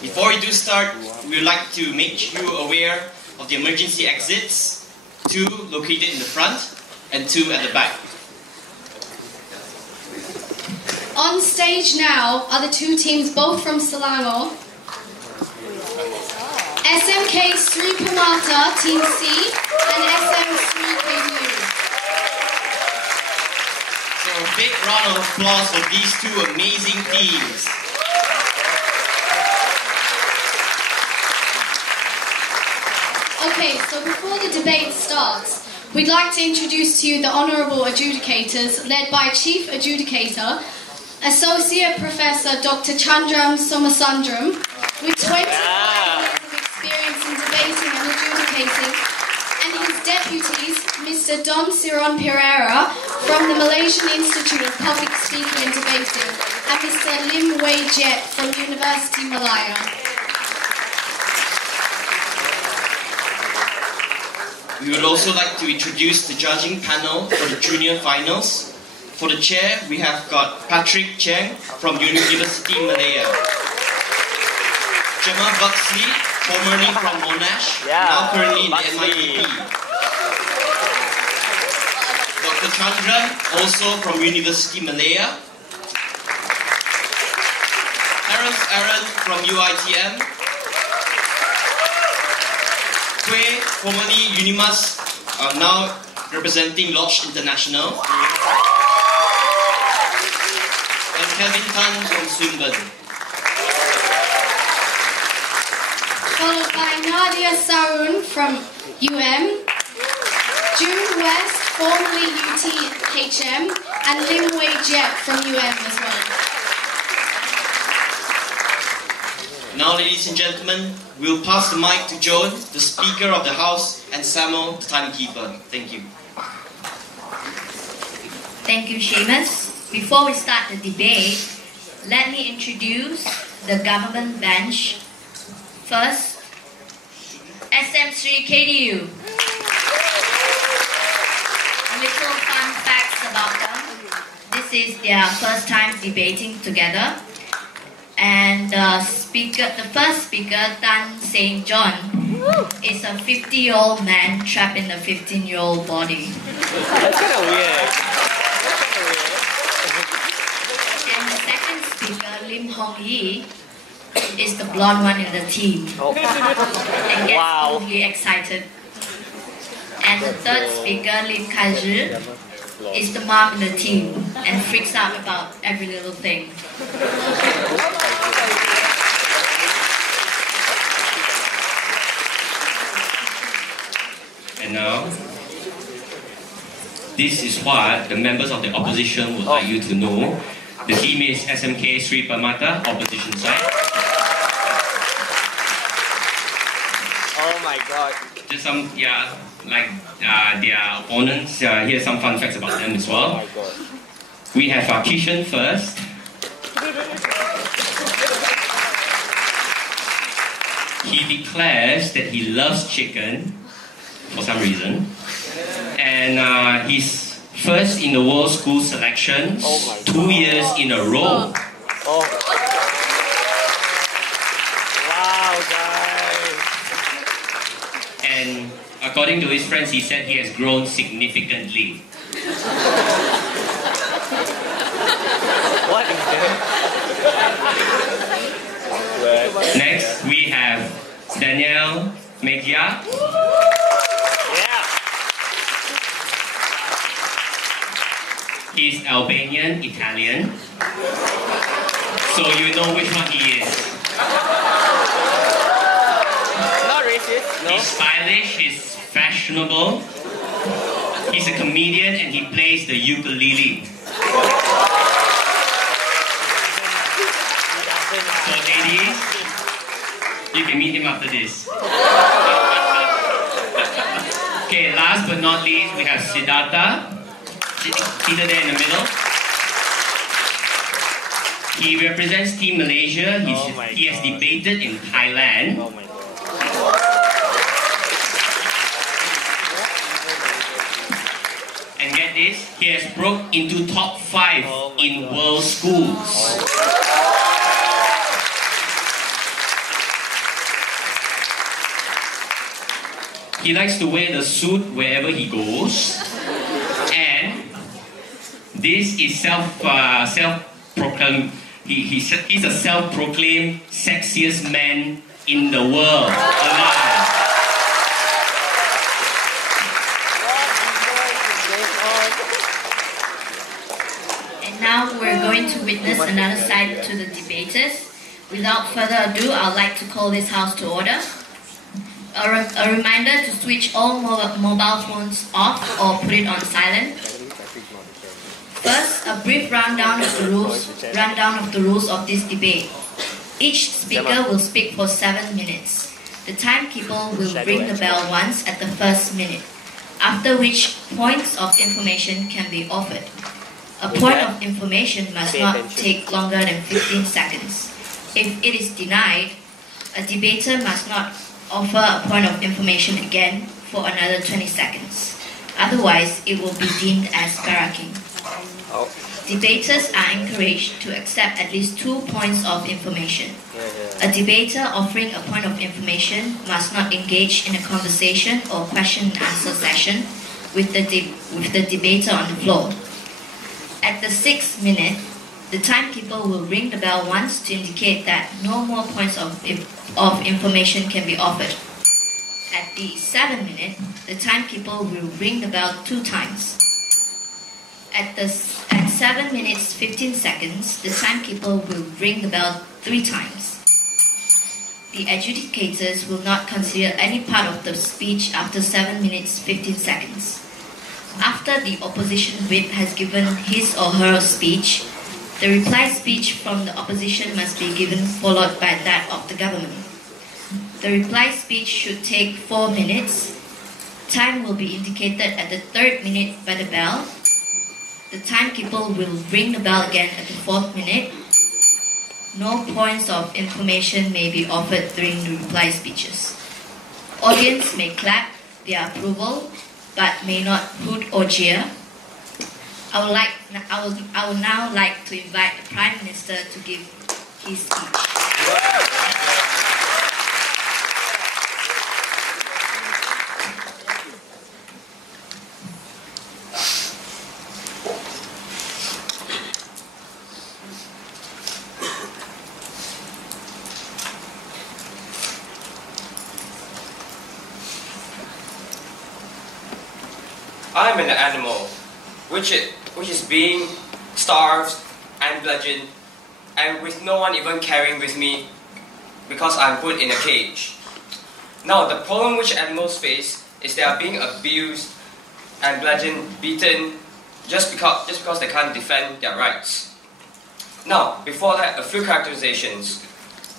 Before we do start, we would like to make you aware of the emergency exits, 2 located in the front and 2 at the back. On stage now are the 2 teams, both from Selangor. SMK Sri Permata, Team C, and SM Sri KDU. So a big round of applause for these 2 amazing teams. Okay, so before the debate starts, we'd like to introduce to you the honourable adjudicators, led by Chief Adjudicator, Associate Professor Dr. Chandram Somasundram, with 25 years of experience in debating and adjudicating, and his deputies, Mr. Don Siron Pereira from the Malaysian Institute of Public Speaking and Debating, and Mr. Lim Wei Jet from University Malaya. We would also like to introduce the judging panel for the junior finals. For the chair, we have got Patrick Cheng from University Malaya. Gemma Buxley, formerly from Monash, now currently in the MITP. Dr. Chandran, also from University Malaya. Terence Aaron from UITM. Kue, formerly Unimas, now representing Lodge International. And Kevin Tan from Swinburne. Followed by Nadia Sarun from June West, formerly UTHM, and Lim Wei Jet from as well. Now, ladies and gentlemen, we'll pass the mic to Joan, the Speaker of the House, and Samuel, the timekeeper. Thank you. Thank you, Seamus. Before we start the debate, let me introduce the government bench. First, SM3 KDU. Little fun facts about them. This is their first time debating together. And the first speaker, Tan St. John, is a 50-year-old man trapped in a 15-year-old body. That's kind of weird. And the second speaker, Lim Hong Yi, is the blonde one in the team. And gets overly excited. And the third speaker, Lim Kai Zhi, is the mom in the team and freaks out about every little thing. And now, this is what the members of the opposition would like you to know. The team is SMK Sri Permata, opposition side. Oh my god. Just some, their opponents. Here's some fun facts about them as well. Oh my god. We have Kishan first. He declares that he loves chicken for some reason. And he's first in the world school selections 2 years in a row. Oh. Wow, guys. And according to his friends, he said he has grown significantly. What is that? Next, we have Daniel Megia. Yeah. He's Albanian Italian. So you know which one he is. Not racist, no. He's stylish, he's fashionable. He's a comedian and he plays the ukulele. So ladies, you can meet him after this. Okay, last but not least, we have Siddhartha, seated there in the middle. He represents Team Malaysia. He has debated in Thailand. Oh my god. And get this, he has broke into top 5 in world schools. He likes to wear the suit wherever he goes. And this is self-proclaimed. He's a self-proclaimed sexiest man in the world alive. And now we're going to witness another side to the debaters. Without further ado, I'd like to call this house to order. A reminder to switch all mobile phones off or put it on silent. First, a brief rundown of the rules of this debate. Each speaker will speak for 7 minutes. The timekeeper will ring the bell once at the first minute, after which points of information can be offered. A point of information must not take longer than 15 seconds. If it is denied, a debater must not offer a point of information again for another 20 seconds. Otherwise, it will be deemed as barracking. Debaters are encouraged to accept at least 2 points of information. A debater offering a point of information must not engage in a conversation or question and answer session with the debater on the floor. At the 6th minute, the timekeeper will ring the bell once to indicate that no more points of information can be offered. At the 7th minute, the timekeeper will ring the bell 2 times. At 7 minutes 15 seconds, the timekeeper will ring the bell 3 times. The adjudicators will not consider any part of the speech after 7 minutes 15 seconds. After the opposition whip has given his or her speech, the reply speech from the opposition must be given, followed by that of the government. The reply speech should take 4 minutes. Time will be indicated at the 3rd minute by the bell. The timekeeper will ring the bell again at the 4th minute. No points of information may be offered during the reply speeches. Audience may clap their approval, but may not hoot or jeer. I would now like to invite the Prime Minister to give his speech. I'm an animal which is being starved and bludgeoned, and with no one even caring with me because I'm put in a cage. Now, the problem which animals face is they are being abused and bludgeoned, beaten, just because they can't defend their rights. Now, before that, a few characterizations.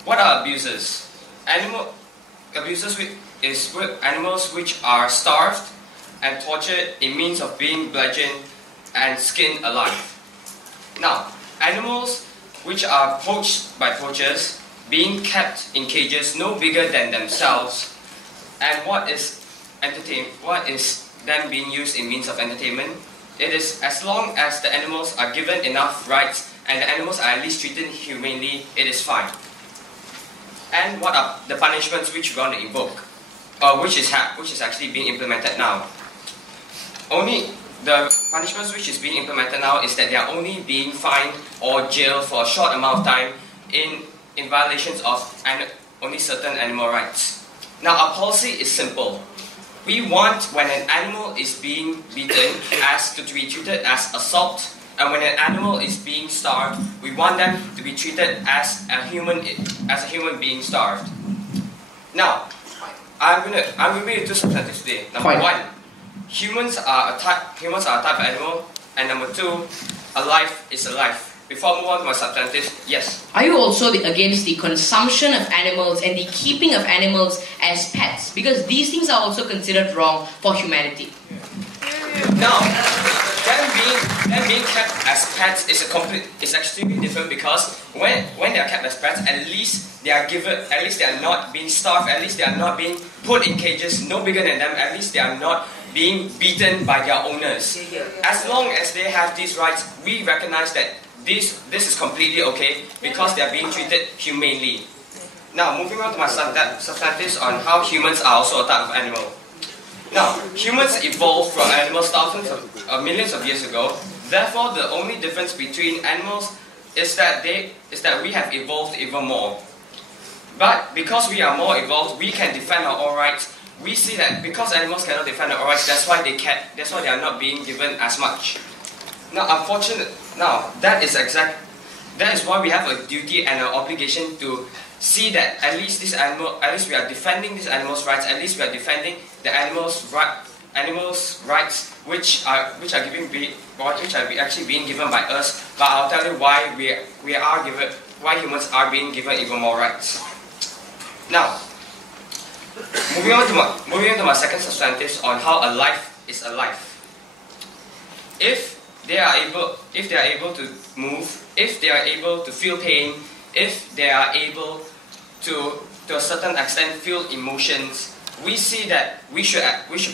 What are abusers? Abusers is animals which are starved and tortured in means of being bludgeoned and skinned alive. Now, animals which are poached by poachers, being kept in cages no bigger than themselves, and what is them being used in means of entertainment? It is as long as the animals are given enough rights and the animals are at least treated humanely, it is fine. And what are the punishments which we're going to invoke, which is actually being implemented now? Only the punishments which is being implemented now is that they are only being fined or jailed for a short amount of time in violations of only certain animal rights. Now, our policy is simple. We want, when an animal is being beaten, to be treated as assault, and when an animal is being starved, we want them to be treated as a human being starved. Now, I'm going to be two substantives today. Number one, humans are a type of animal, and number two, a life is a life. Before I move on to my substantive, yes. Are you also against the consumption of animals and the keeping of animals as pets? Because these things are also considered wrong for humanity. Now, them being kept as pets is extremely different, because when they are kept as pets, at least they are not being starved, at least they are not being put in cages no bigger than them, at least they are not being beaten by their owners. As long as they have these rights, we recognize that this is completely okay, because they are being treated humanely. Now, moving on to my substantives on how humans are also a type of animal. Now, humans evolved from animals thousands of millions of years ago. Therefore, the only difference between animals is that we have evolved even more. But because we are more evolved, we can defend our own rights. We see that because animals cannot defend their own rights, that's why they are not being given as much. Now, that is why we have a duty and an obligation to see that at least we are defending these animals' rights. At least we are defending the animals' rights, which are actually being given by us. But I'll tell you why why humans are being given even more rights. Now, moving on to my second substantive on how a life is a life. If they are able to move, if they are able to feel pain, if they are able to a certain extent feel emotions, we see that we should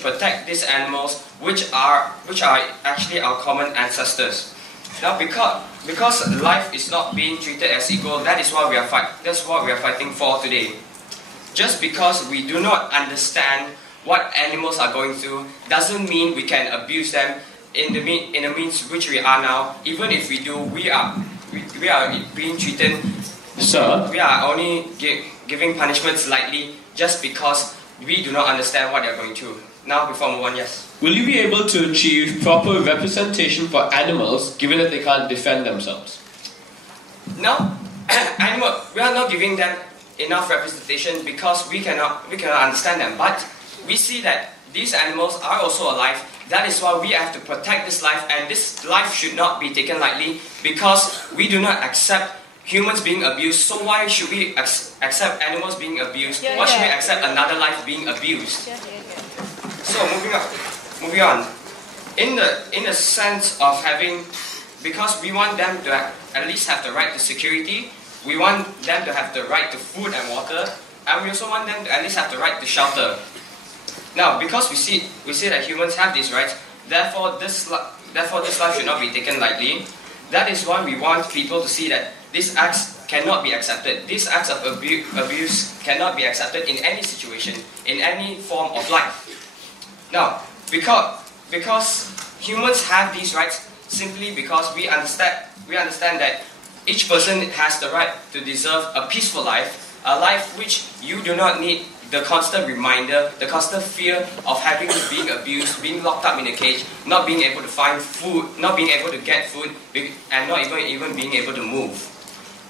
protect these animals, which are actually our common ancestors. Now, because life is not being treated as equal, that's what we are fighting for today. Just because we do not understand what animals are going through doesn't mean we can abuse them in the means which we are now. Even if we do, we are being treated. Sir, we are only giving punishments lightly just because we do not understand what they are going through. Now, before I move on, yes. will you be able to achieve proper representation for animals given that they can't defend themselves? No, we are not giving them enough representation because we cannot understand them. But we see that these animals are also alive. That is why we have to protect this life, and this life should not be taken lightly because we do not accept humans being abused. So why should we accept animals being abused? Why should we accept another life being abused? So moving on. In the sense of because we want them to at least have the right to security, we want them to have the right to food and water, and we also want them to at least have the right to shelter. Now, because we see that humans have these rights, therefore this life should not be taken lightly. That is why we want people to see that these acts cannot be accepted. These acts of abuse cannot be accepted in any situation, in any form of life. Now, because humans have these rights simply because we understand that each person has the right to deserve a peaceful life, a life which you do not need the constant reminder, the constant fear of being abused, being locked up in a cage, not being able to find food, not being able to get food, and not even being able to move.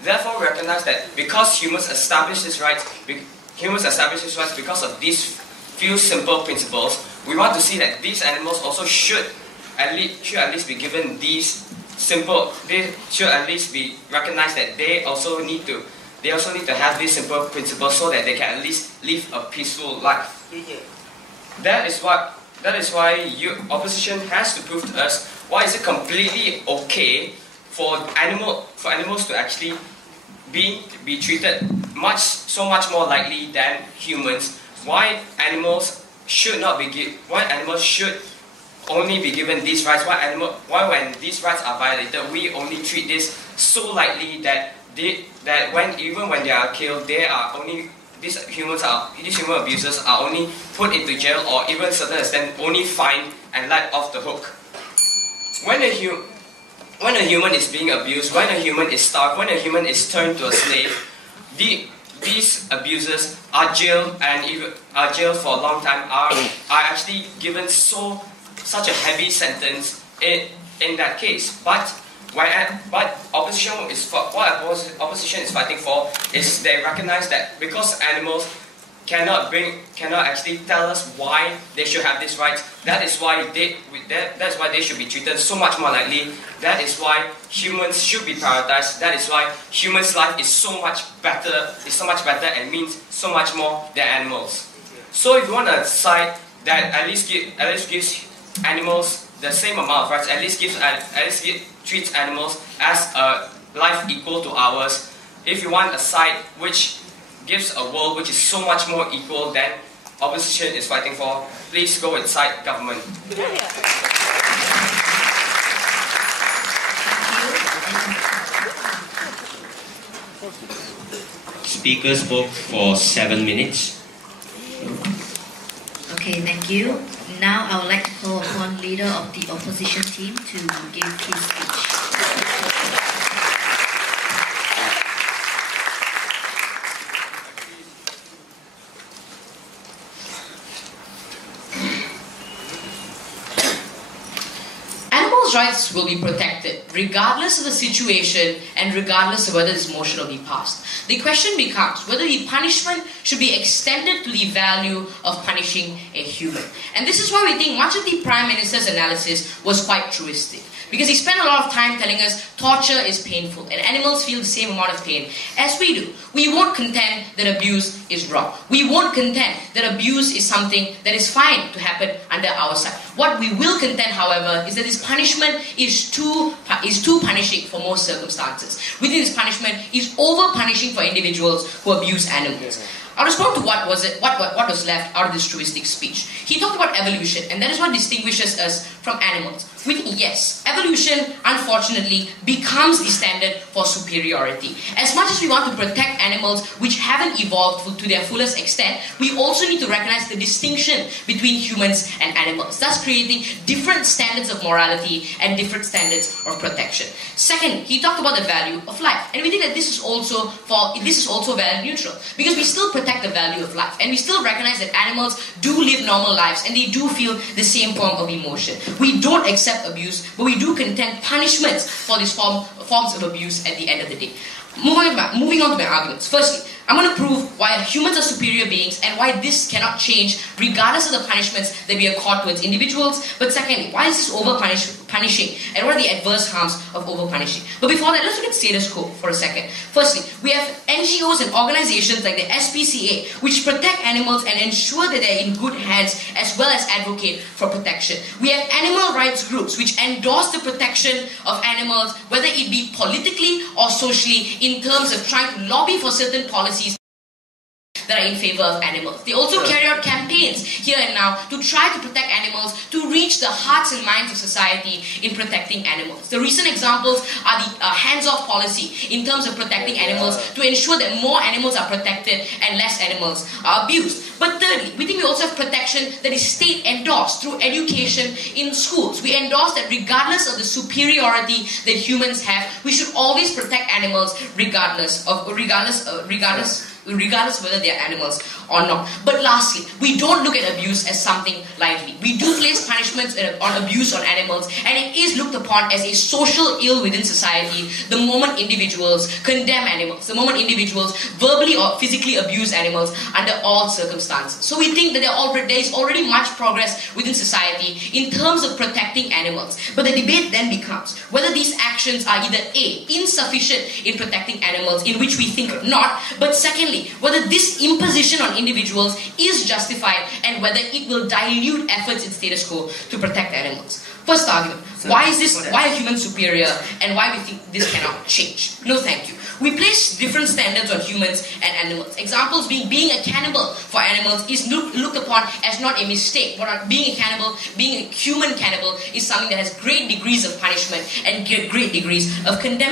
Therefore, we recognize that because humans establish these rights because of these few simple principles, we want to see that these animals also should at least be given these simple. They should at least be recognized that they also need to have these simple principles so that they can at least live a peaceful life. That is why opposition has to prove to us why is it completely okay for animals to actually be treated so much more lightly than humans. Why animals should only be given these rights. Why when these rights are violated, we only treat this so lightly that even when they are killed, these human abusers are only put into jail or even to a certain extent only fined and let off the hook. When a human is being abused, when a human is starved, when a human is turned to a slave, these abusers are jailed for a long time, are actually given such a heavy sentence in that case. But opposition is fighting for is they recognize that because animals cannot actually tell us why they should have this right. That is why they should be treated so much more lightly. That is why humans should be prioritized. That is why humans' life is so much better and means so much more than animals. So if you want a side that at least gives animals the same amount of rights, at least treats animals as a life equal to ours. If you want a side which gives a world which is so much more equal than opposition is fighting for, please go with side government. Speaker spoke for 7 minutes. Okay. Okay, thank you. Now I would like to call upon leader of the opposition team to give his speech. Animals' rights will be protected regardless of the situation and regardless of whether this motion will be passed. The question becomes whether the punishment should be extended to the value of punishing a human. And this is why we think much of the Prime Minister's analysis was quite truistic. Because he spent a lot of time telling us torture is painful and animals feel the same amount of pain as we do. We won't contend that abuse is wrong. We won't contend that abuse is something that is fine to happen under our side. What we will contend, however, is that this punishment is too punishing for most circumstances. We think this punishment is over-punishing for individuals who abuse animals. I'll respond to what was left out of this truistic speech. He talked about evolution, and that is what distinguishes us from animals. We think, yes, evolution, unfortunately, becomes the standard for superiority. As much as we want to protect animals which haven't evolved to their fullest extent, we also need to recognize the distinction between humans and animals, thus creating different standards of morality and different standards of protection. Second, he talked about the value of life, and we think that this is also value neutral, because we still protect the value of life, and we still recognize that animals do live normal lives and they do feel the same form of emotion. We don't accept abuse, but we do contend punishments for these forms of abuse at the end of the day. Moving on to my arguments. Firstly, I'm going to prove why humans are superior beings and why this cannot change regardless of the punishments that we accord towards individuals. But secondly, why is this over-punishing and what are the adverse harms of over-punishing? But before that, let's look at status quo for a second. Firstly, we have NGOs and organizations like the SPCA which protect animals and ensure that they're in good hands as well as advocate for protection. We have animal rights groups which endorse the protection of animals, whether it be politically or socially, in terms of trying to lobby for certain policies that are in favor of animals. They also carry out campaigns here and now to try to protect animals, to reach the hearts and minds of society in protecting animals. The recent examples are the hands-off policy in terms of protecting animals to ensure that more animals are protected and less animals are abused. But thirdly, we think we also have protection that is state-endorsed through education in schools. We endorse that regardless of the superiority that humans have, we should always protect animals regardless whether they are animals or not. But lastly, we don't look at abuse as something lightly. We do place punishments on abuse on animals, and it is looked upon as a social ill within society the moment individuals condemn animals, the moment individuals verbally or physically abuse animals under all circumstances. So we think that there is already much progress within society in terms of protecting animals. But the debate then becomes whether these actions are either A, insufficient in protecting animals, in which we think not, but secondly, whether this imposition on individuals is justified and whether it will dilute efforts in status quo to protect animals. First argument, why are humans superior and why we think this cannot change? No thank you. We place different standards on humans and animals. Examples being a cannibal for animals is looked upon as not a mistake, but being a human cannibal is something that has great degrees of punishment and great degrees of being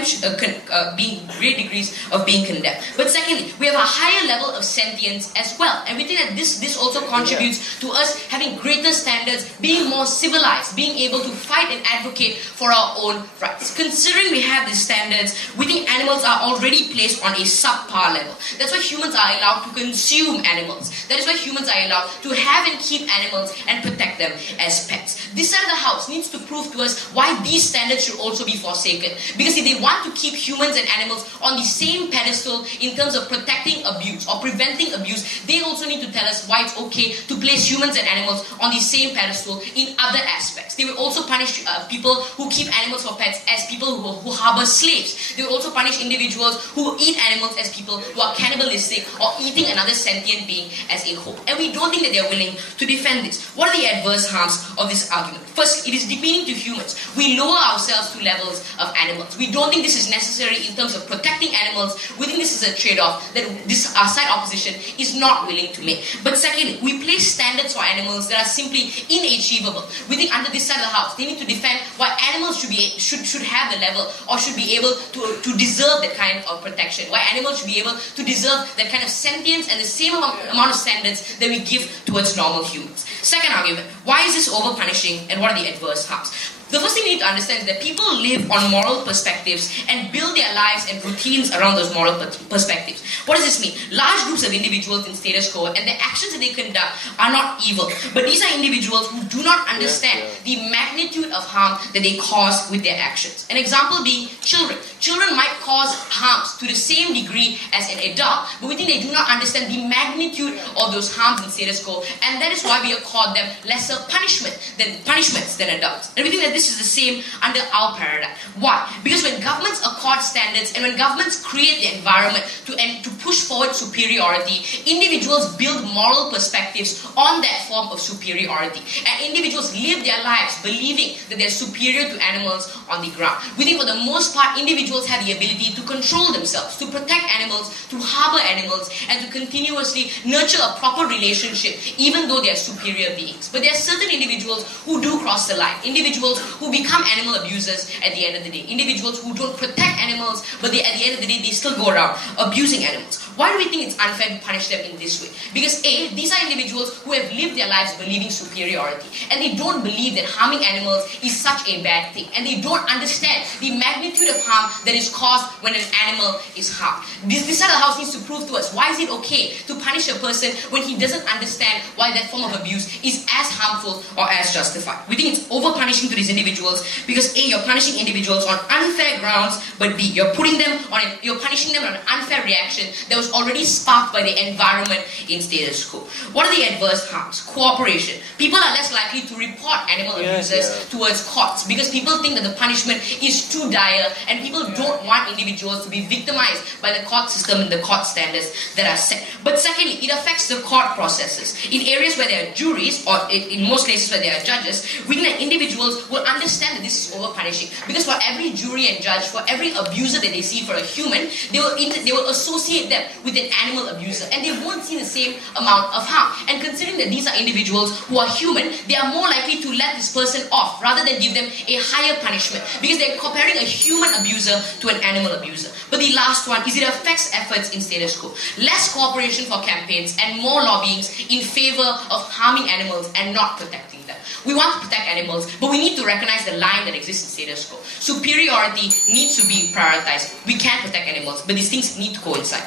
condemned. But secondly, we have a higher level of sentience as well, and we think that this also contributes to us having greater standards, being more civilized, being able to fight and advocate for our own rights. Considering we have these standards, we think animals are already placed on a subpar level. That's why humans are allowed to consume animals. That is why humans are allowed to have and keep animals and protect them as pets. This side of the house needs to prove to us why these standards should also be forsaken. Because if they want to keep humans and animals on the same pedestal in terms of protecting abuse or preventing abuse, they also need to tell us why it's okay to place humans and animals on the same pedestal in other aspects. They will also punish people who keep animals for pets as people who harbor slaves. They will also punish individuals who eat animals as people who are cannibalistic or eating another sentient being as a whole. And we don't think that they are willing to defend this. What are the adverse harms of this argument? First, it is demeaning to humans. We lower ourselves to levels of animals. We don't think this is necessary in terms of protecting animals. We think this is a trade-off that our side opposition is not willing to make. But secondly, we place standards for animals that are simply inachievable. We think under this side of the house, they need to defend why animals should have the level or should be able to deserve that kind line of protection, why animals should be able to deserve that kind of sentience and the same amount of standards that we give towards normal humans. Second argument, why is this over-punishing and what are the adverse harms? The first thing you need to understand is that people live on moral perspectives and build their lives and routines around those moral perspectives. What does this mean? Large groups of individuals in status quo and the actions that they conduct are not evil. But these are individuals who do not understand the magnitude of harm that they cause with their actions. An example being children. Children might cause harms to the same degree as an adult, but we think they do not understand the magnitude of those harms in status quo, and that is why we accord them lesser punishments than adults. And we think that this is the same under our paradigm. Why? Because when governments accord standards and when governments create the environment to push forward superiority, individuals build moral perspectives on that form of superiority. And individuals live their lives believing that they're superior to animals on the ground. We think for the most part, individuals have the ability to control themselves, to protect animals, to harbor animals, and to continuously nurture a proper relationship, even though they are superior beings. But there are certain individuals who do cross the line. Individuals who become animal abusers at the end of the day. Individuals who don't protect animals, but at the end of the day, they still go around abusing animals. Why do we think it's unfair to punish them in this way? Because A, these are individuals who have lived their lives believing superiority, and they don't believe that harming animals is such a bad thing, and they don't understand the magnitude of harm that is caused when an animal is harmed. This side of the house needs to prove to us, why is it okay to punish a person when he doesn't understand why that form of abuse is as harmful or as justified? We think it's over-punishing to these individuals because A, you're punishing individuals on unfair grounds, but B, you're punishing them on an unfair reaction that was already sparked by the environment in status quo. What are the adverse harms? Cooperation. People are less likely to report animal abusers towards courts because people think that the punishment is too dire and people don't want individuals to be victimized by the court system and the court standards that are set. But secondly, it affects the court processes. In areas where there are juries, or in most cases where there are judges, we think that individuals will understand that this is over-punishing. Because for every jury and judge, for every abuser that they see for a human, they will associate them with an animal abuser, and they won't see the same amount of harm. And considering that these are individuals who are human, they are more likely to let this person off rather than give them a higher punishment, because they're comparing a human abuser to an animal abuser. But the last one is it affects efforts in status quo. Less cooperation for campaigns and more lobbyings in favor of harming animals and not protecting them. We want to protect animals, but we need to recognize the line that exists in status quo. Superiority needs to be prioritized. We can't protect animals, but these things need to coincide.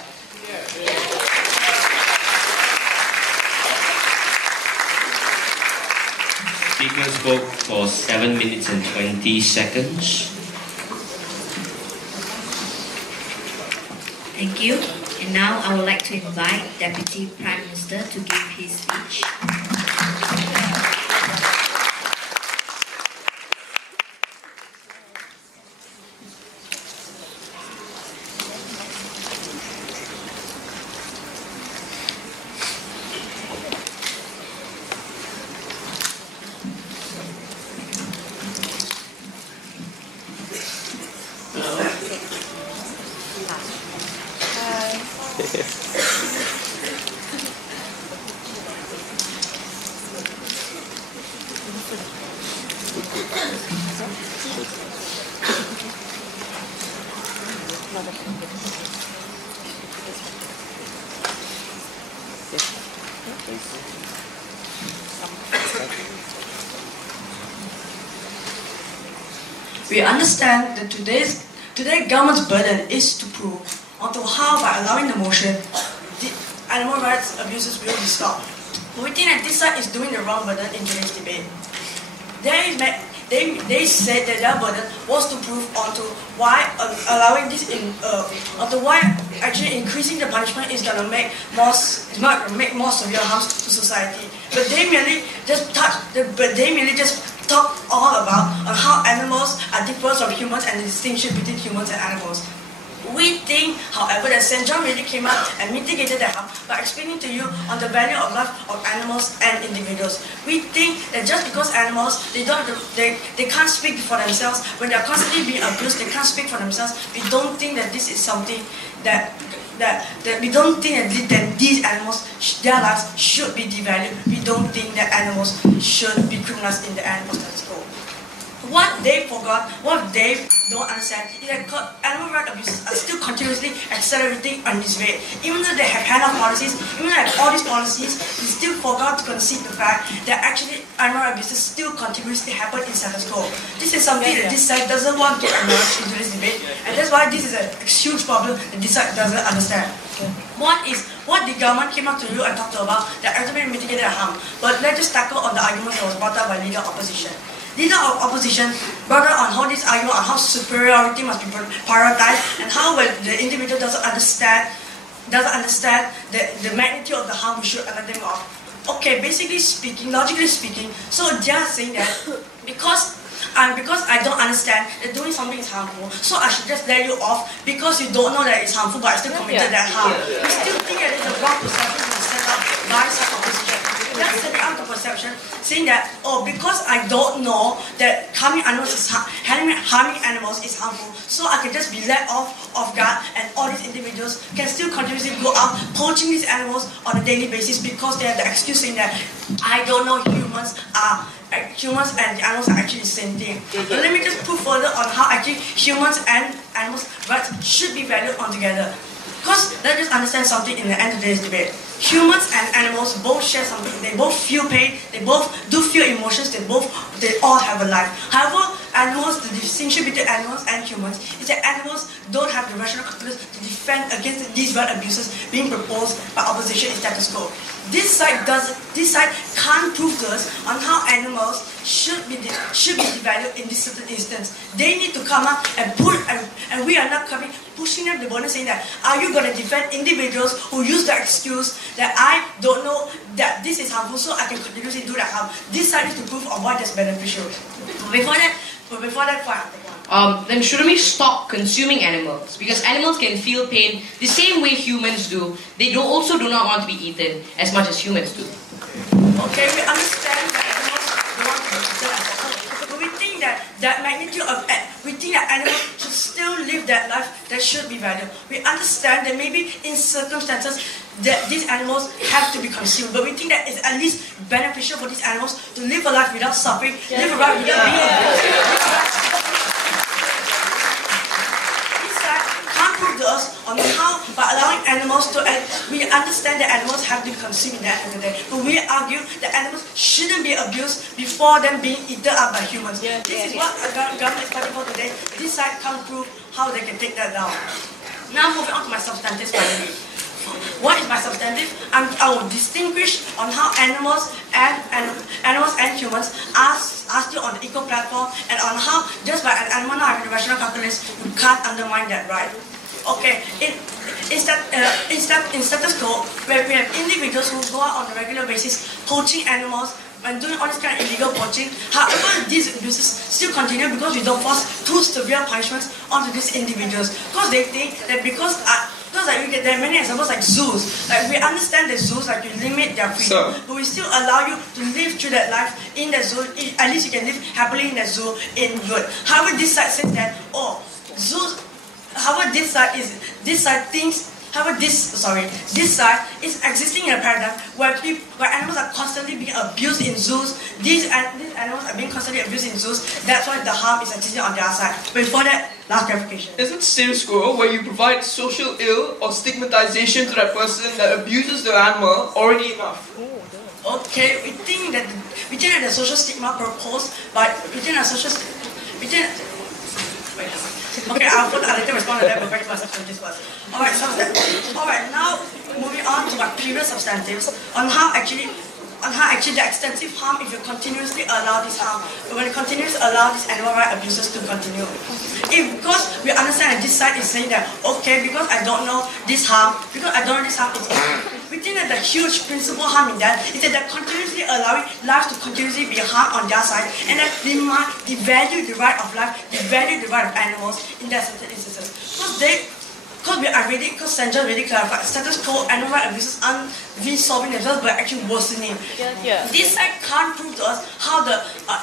Speaker spoke for 7 minutes and 20 seconds. Thank you. And now I would like to invite Deputy Prime Minister to give his speech. We understand that today's government's burden is to prove onto how, by allowing the motion, the animal rights abuses will be stopped. But we think that this side is doing the wrong burden in today's debate. They said that their burden was to prove onto why allowing this onto why actually increasing the punishment is gonna make more severe harms to society. But they merely just talk all about on how animals are different from humans and the distinction between humans and animals. We think, however, that St. John really came out and mitigated the harm by explaining to you on the value of life of animals and individuals. We think that just because animals, they can't speak for themselves, when they are constantly being abused, they can't speak for themselves. We don't think that this is something that we don't think that these animals, their lives should be devalued. We don't think that animals should be criminalized in the animal status quo. what they forgot, what they don't understand is that animal rights abuses are still continuously accelerating on this rate. Even though they have hand-off policies, even though they have all these policies, they still forgot to concede the fact that actually animal abuses still continuously happen in status quo. This is something that this side doesn't want to acknowledge into this debate, and that's why this is a huge problem that this side doesn't understand. One is what the government came up to you and talked about that actually mitigated the harm. But let's just tackle on the argument that was brought up by leader opposition. Leader of opposition brought up on how this argument on how superiority must be prioritized and how the individual doesn't understand the magnitude of the harm we should alert them of. Okay, basically speaking, logically speaking, so they are saying that because I don't understand that doing something is harmful, so I should just let you off because you don't know that it's harmful, but I still committed that harm. We still think that it's a wrong perception to set up by such opposition. Just setting up the perception, saying that, oh, because I don't know that harming animals is harmful, so I can just be let off guard, and all these individuals can still continuously go out poaching these animals on a daily basis because they have the excuse saying that I don't know humans and animals are actually the same thing. But let me just put further on how actually humans and animals' rights should be valued altogether. Because let's just understand something in the end of today's debate. Humans and animals both share something. They both feel pain. They both do feel emotions. They all have a life. However, animals, the distinction between animals and humans is that animals don't have the rational calculus to defend against these right abuses being proposed by opposition in status quo. This side can't prove to us on how animals should be devalued in this certain instance. They need to come up and and we are not pushing them the bonus saying that, are you going to defend individuals who use the excuse that I don't know that this is harmful so I can continuously do that harm? This side needs to prove on why that's beneficial. Before that, then shouldn't we stop consuming animals? Because animals can feel pain the same way humans do. They also do not want to be eaten as much as humans do. Okay, we understand that animals don't want to be eaten as well. But we think that magnitude of we think that animals should still live that life that should be valued. We understand that maybe in circumstances that these animals have to be consumed, but we think that it's at least beneficial for these animals to live a life without suffering, live a life without being abused. To us on how by allowing animals to we understand that animals have to be consumed in the end of the day, but we argue that animals shouldn't be abused before them being eaten up by humans. This is what the government is fighting for today. This side can't prove how they can take that down. Now moving on to my substantive finally. What is my substantive? I will distinguish on how animals and humans are still on the equal platform, and on how just by an animal not having the rational calculus, you can't undermine that right. Okay, in status quo, where we have individuals who go out on a regular basis poaching animals and doing all this kind of illegal poaching, however, these abuses still continue because we don't force too severe punishments onto these individuals. Because they think that because there are many examples like zoos. Like we understand that zoos, like you limit their freedom, but we still allow you to live through that life in the zoo. At least you can live happily in the zoo in good. However, this side says that zoos. However, this side is existing in a paradigm where animals are constantly being abused in zoos. These animals are being constantly abused in zoos. That's why the harm is existing on their side. But before that, last clarification. Isn't status quo where you provide social ill or stigmatization to that person that abuses the animal already enough? Okay, we think that the social stigma proposed by okay, I'll later respond to that, but back to my substantives first. Alright, now moving on to my previous substantives on how actually the extensive harm if you continuously allow this harm, but when you continuously allow these animal rights abuses to continue. Because we understand that this side is saying that, okay, because I don't know this harm, we think that the huge principal harm in that is that they're continuously allowing lives to continuously be harmed on their side, and that they devalue the right of life, devalue the right of animals in that certain instances. Because Sandra already clarified, status quo animal rights abuses aren't resolving themselves but actually worsening. This side can't prove to us how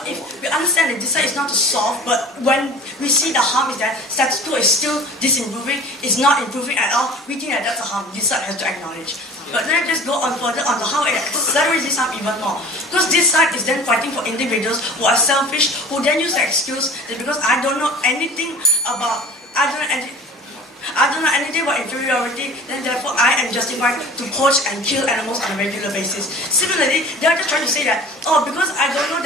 if we understand that this side is not to solve, but when we see the harm is that status quo is still disimproving, it's not improving at all, we think that that's a harm. This side has to acknowledge. But let me just go on further on to how it accelerates this up even more. Because this side is then fighting for individuals who are selfish, who then use the excuse that because I don't know anything about inferiority, then therefore I am justified to poach and kill animals on a regular basis. Similarly, they are just trying to say that, oh, because I don't know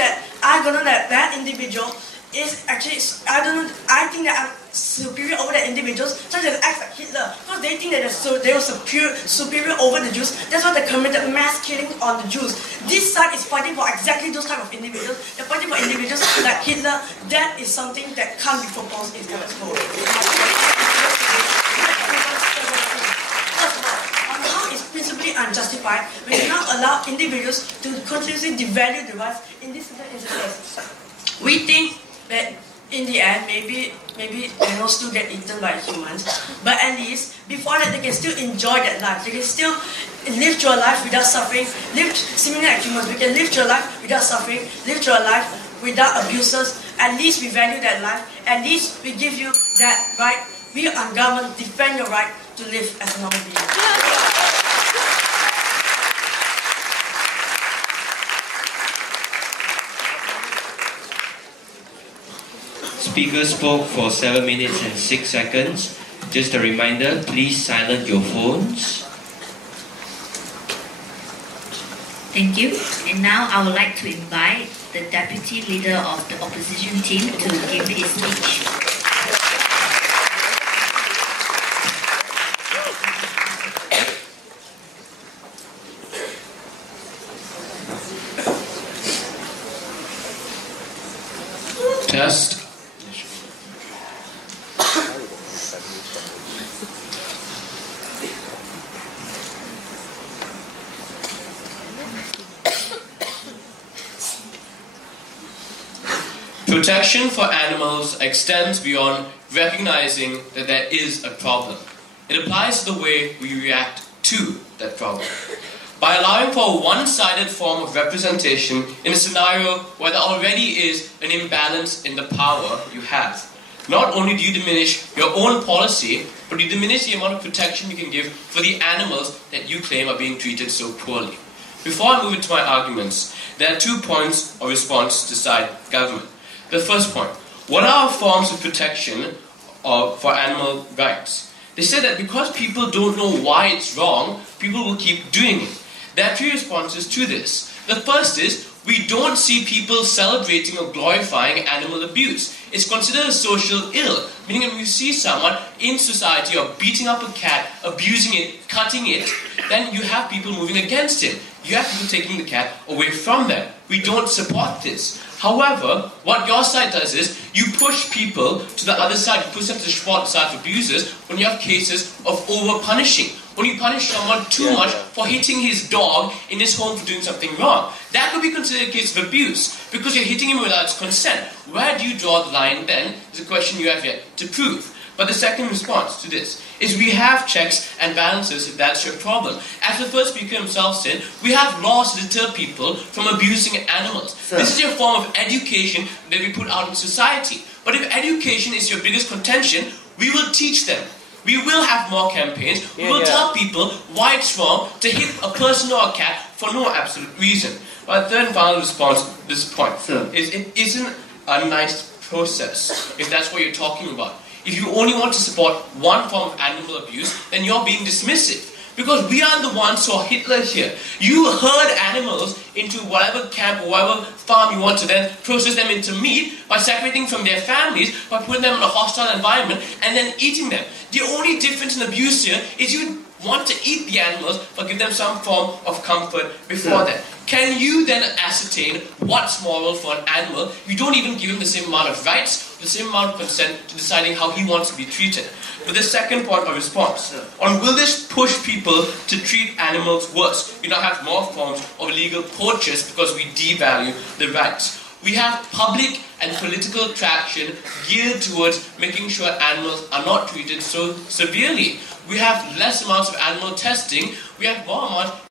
that individual is actually, I think that I'm superior over the individuals, such as acts like Hitler, because they think that they were superior over the Jews. That's why they committed mass killing on the Jews. This side is fighting for exactly those type of individuals. They're fighting for individuals like Hitler. That is something that can't be proposed in status quo. How is principally unjustified when you now allow individuals to continuously devalue the rights in this instance? We think that in the end, maybe animals still get eaten by humans, but at least before that they can still enjoy that life. They can still live through a life without suffering. Live similar like humans. We can live through a life without suffering. Live through a life without abuses. At least we value that life. At least we give you that right. We on government defend your right to live as a normal being. Speaker spoke for 7 minutes and 6 seconds. Just a reminder, please silence your phones. Thank you. And now I would like to invite the Deputy Leader of the Opposition team to give his speech. Test. Protection for animals extends beyond recognizing that there is a problem. It applies to the way we react to that problem. By allowing for a one-sided form of representation in a scenario where there already is an imbalance in the power you have, not only do you diminish your own policy, but you diminish the amount of protection you can give for the animals that you claim are being treated so poorly. Before I move into my arguments, there are 2 points of response to side government. The first point, what are our forms of protection for animal rights? They said that because people don't know why it's wrong, people will keep doing it. There are 3 responses to this. The first is, we don't see people celebrating or glorifying animal abuse. It's considered a social ill, meaning when you see someone in society or beating up a cat, abusing it, cutting it, then you have people moving against it. You have people taking the cat away from them. We don't support this. However, what your side does is, you push people to the other side, you push them to the support side of abusers when you have cases of over-punishing. When you punish someone too much for hitting his dog in his home for doing something wrong. That could be considered a case of abuse, because you're hitting him without his consent. Where do you draw the line then, is a question you have yet to prove. But the second response to this is we have checks and balances if that's your problem. As the first speaker himself said, we have laws to deter people from abusing animals. Sure. This is your form of education that we put out in society. But if education is your biggest contention, we will teach them. We will have more campaigns. We will tell people why it's wrong to hit a person or a cat for no absolute reason. My third and final response to this point is it isn't a nice process, if that's what you're talking about. If you only want to support one form of animal abuse, then you're being dismissive. Because we are the ones who are Hitler here. You herd animals into whatever camp or whatever farm you want to then process them into meat by separating from their families, by putting them in a hostile environment and then eating them. The only difference in abuse here is you want to eat the animals but give them some form of comfort before that. Can you then ascertain what's moral for an animal? You don't even give him the same amount of rights, the same amount of consent to deciding how he wants to be treated. But the second point of response, on will this push people to treat animals worse? You now have more forms of illegal poachers because we devalue the rights. We have public and political traction geared towards making sure animals are not treated so severely. We have less amounts of animal testing. We have more amounts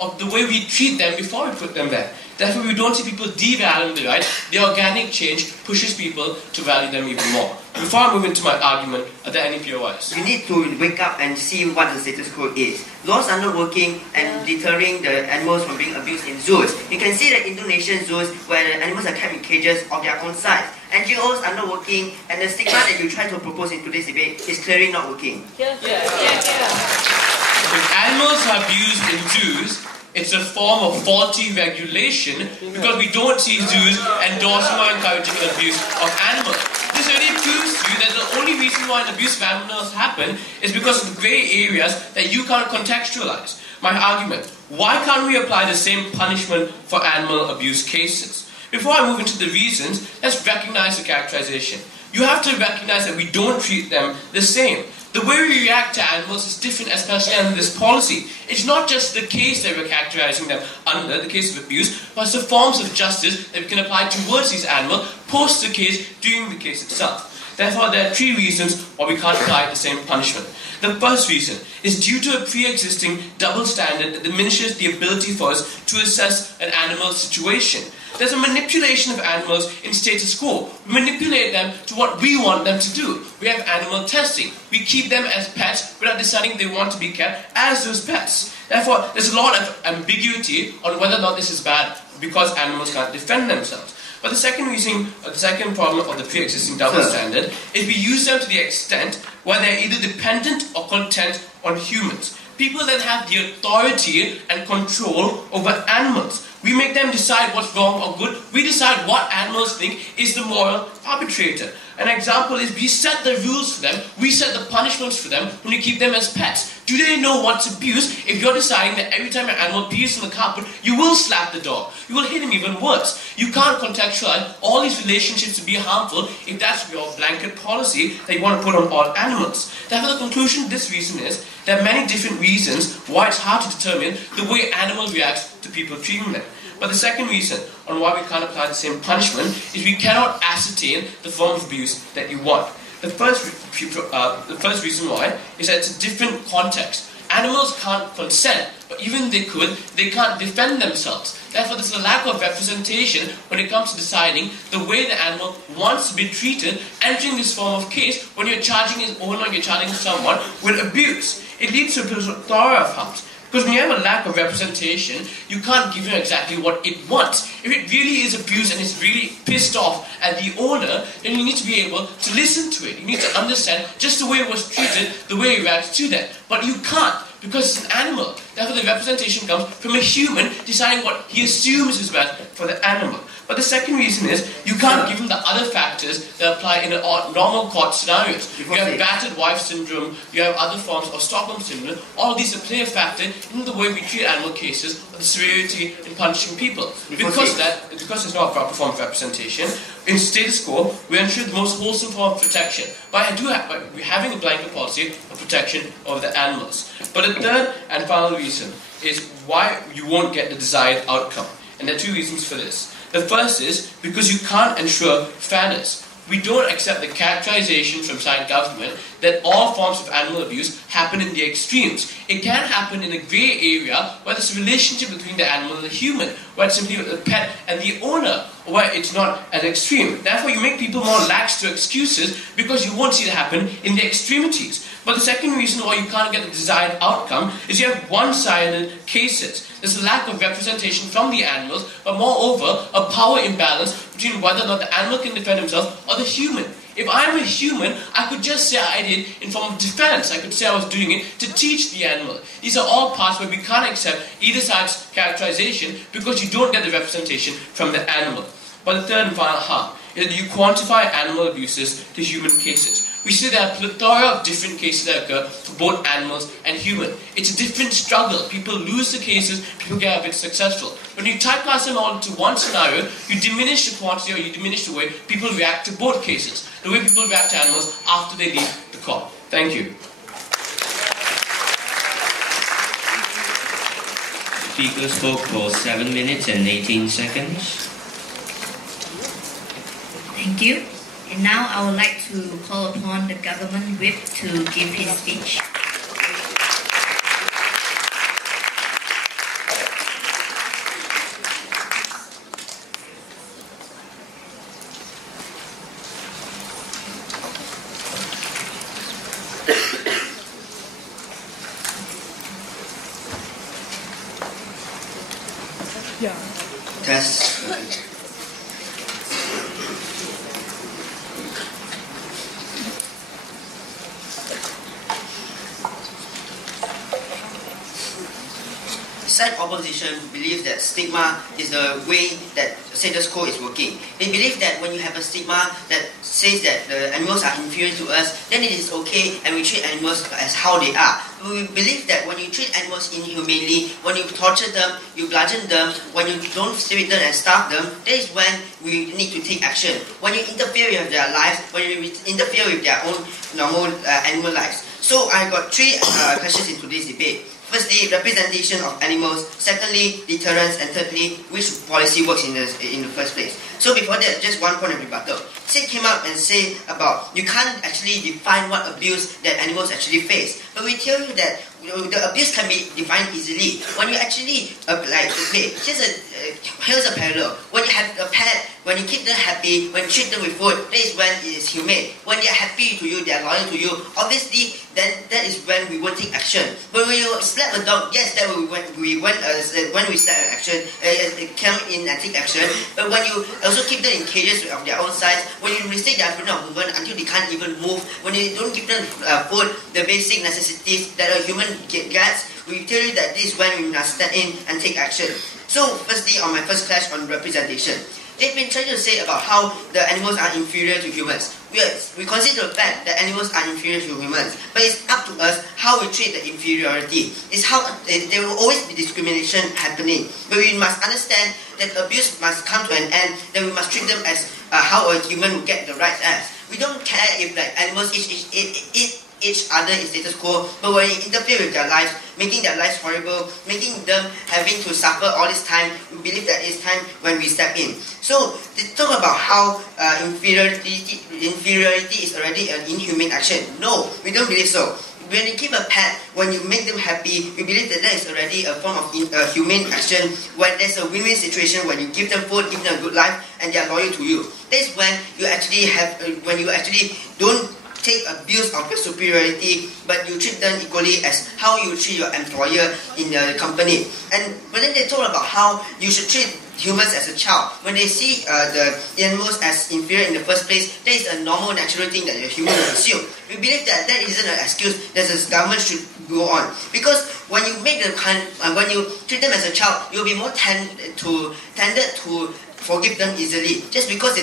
of the way we treat them before we put them there. Therefore, we don't see people devaluing the rights. The organic change pushes people to value them even more. Before I move into my argument, are there any POIs? We need to wake up and see what the status quo is. Laws are not working and deterring the animals from being abused in zoos. You can see that Indonesian zoos where the animals are kept in cages of their own size. NGOs are not working, and the stigma that you try to propose in today's debate is clearly not working. If animals are abused in zoos, it's a form of faulty regulation because we don't see zoos endorsing or encouraging the abuse of animals. This already proves to you that the only reason why the abuse of animals happen is because of the grey areas that you can't contextualize. My argument, why can't we apply the same punishment for animal abuse cases? Before I move into the reasons, let's recognize the characterization. You have to recognize that we don't treat them the same. The way we react to animals is different, especially under this policy. It's not just the case that we're characterizing them under, the case of abuse, but it's the forms of justice that we can apply towards these animals post the case, during the case itself. Therefore, there are 3 reasons why we can't apply the same punishment. The first reason is due to a pre-existing double standard that diminishes the ability for us to assess an animal's situation. There's a manipulation of animals in status quo. We manipulate them to what we want them to do. We have animal testing. We keep them as pets without deciding they want to be kept as those pets. Therefore, there's a lot of ambiguity on whether or not this is bad because animals can't defend themselves. But the second reason, the second problem of the pre-existing double standard is we use them to the extent where they're either dependent or content on humans. People then have the authority and control over animals. We make them decide what's wrong or good. We decide what animals think is the moral arbitrator. An example is we set the rules for them, we set the punishments for them when we keep them as pets. Do they know what's abuse if you're deciding that every time an animal pees on the carpet, you will slap the dog, you will hit him even worse? You can't contextualize all these relationships to be harmful if that's your blanket policy that you want to put on all animals. Therefore, the conclusion of this reason is there are many different reasons why it's hard to determine the way animals react to people treating them. But the second reason on why we can't apply the same punishment is we cannot ascertain the form of abuse that you want. The first reason why is that it's a different context. Animals can't consent, but even if they could, they can't defend themselves. Therefore, there's a lack of representation when it comes to deciding the way the animal wants to be treated, entering this form of case when you're charging his owner or you're charging someone with abuse. It leads to a plethora of harms. Because when you have a lack of representation, you can't give him exactly what it wants. If it really is abuse and it's really pissed off at the owner, then you need to be able to listen to it. You need to understand just the way it was treated, the way it reacts to that. But you can't, because it's an animal. Therefore, the representation comes from a human deciding what he assumes is best for the animal. But the second reason is you can't give him the other factors that apply in normal court scenarios. You have battered wife syndrome, you have other forms of Stockholm syndrome. All of these play a factor in the way we treat animal cases, or the severity in punishing people. Because there's not a proper form of representation, in status quo, we ensure the most wholesome form of protection by having a blanket policy of protection of the animals. But the third and final reason is why you won't get the desired outcome. And there are 2 reasons for this. The first is because you can't ensure fairness. We don't accept the characterization from side government that all forms of animal abuse happen in the extremes. It can happen in a grey area where there's a relationship between the animal and the human, where it's simply the pet and the owner, where it's not as extreme. Therefore, you make people more lax to excuses because you won't see it happen in the extremities. But the second reason why you can't get the desired outcome is you have one-sided cases. There's a lack of representation from the animals, but moreover, a power imbalance between whether or not the animal can defend himself or the human. If I'm a human, I could just say I did in form of defense. I could say I was doing it to teach the animal. These are all parts where we can't accept either side's characterization because you don't get the representation from the animal. But the third and final harm is that you quantify animal abuses to human cases. We see there are a plethora of different cases that occur for both animals and human. It's a different struggle. People lose the cases, people get a bit successful. When you typecast them all into one scenario, you diminish the quantity or you diminish the way people react to both cases. The way people react to animals after they leave the court. Thank you. The speaker spoke for 7 minutes and 18 seconds. Thank you. And now I would like to call upon the government whip to give his speech. Test. Side opposition believes that stigma is the way that status quo is working. They believe that when you have a stigma that says that the animals are inferior to us, then it is okay and we treat animals as how they are. We believe that when you treat animals inhumanely, when you torture them, you bludgeon them, when you don't treat them and starve them, that is when we need to take action. When you interfere with their lives, when you interfere with their own normal animal lives. So I got three questions in today's debate. Firstly, representation of animals. Secondly, deterrence. And thirdly, which policy works in the first place. So before that, just one point of rebuttal. Sid came up and said about you can't actually define what abuse that animals actually face. But we tell you that the abuse can be defined easily. When you actually here's a parallel. When you have a pet, when you keep them happy, when you treat them with food, that is when it is humane. When they are happy to you, they are loyal to you, obviously then that is when we will take action. But when you slap a dog, yes, that when we slap an action, come in and take action. But when you also keep them in cages of their own size, when you restrict their freedom of movement until they can't even move, when you don't give them food, the basic necessities that a human gets, we tell you that this is when we must step in and take action. So firstly, on my first clash on representation, they've been trying to say about how the animals are inferior to humans. We consider the fact that animals are inferior to humans, but it's up to us how we treat the inferiority. It's how there will always be discrimination happening, but we must understand that abuse must come to an end. Then we must treat them as how a human would get the rights as. We don't care if like animals each other in status quo, but when you interfere with their lives, making their lives horrible, making them having to suffer all this time, we believe that it's time when we step in. So they talk about how inferiority is already an inhumane action. No, we don't believe so. When you keep a pet, when you make them happy, we believe that that is already a form of humane action. When there's a win-win situation, when you give them food, give them a good life, and they are loyal to you. That's when you actually don't take abuse of your superiority, but you treat them equally as how you treat your employer in the company. And when they talk about how you should treat humans as a child, when they see the animals as inferior in the first place, that is a normal, natural thing that a human will assume. We believe that that isn't an excuse that the government should go on. Because when you when you treat them as a child, you'll be more tended to forgive them easily. Just because they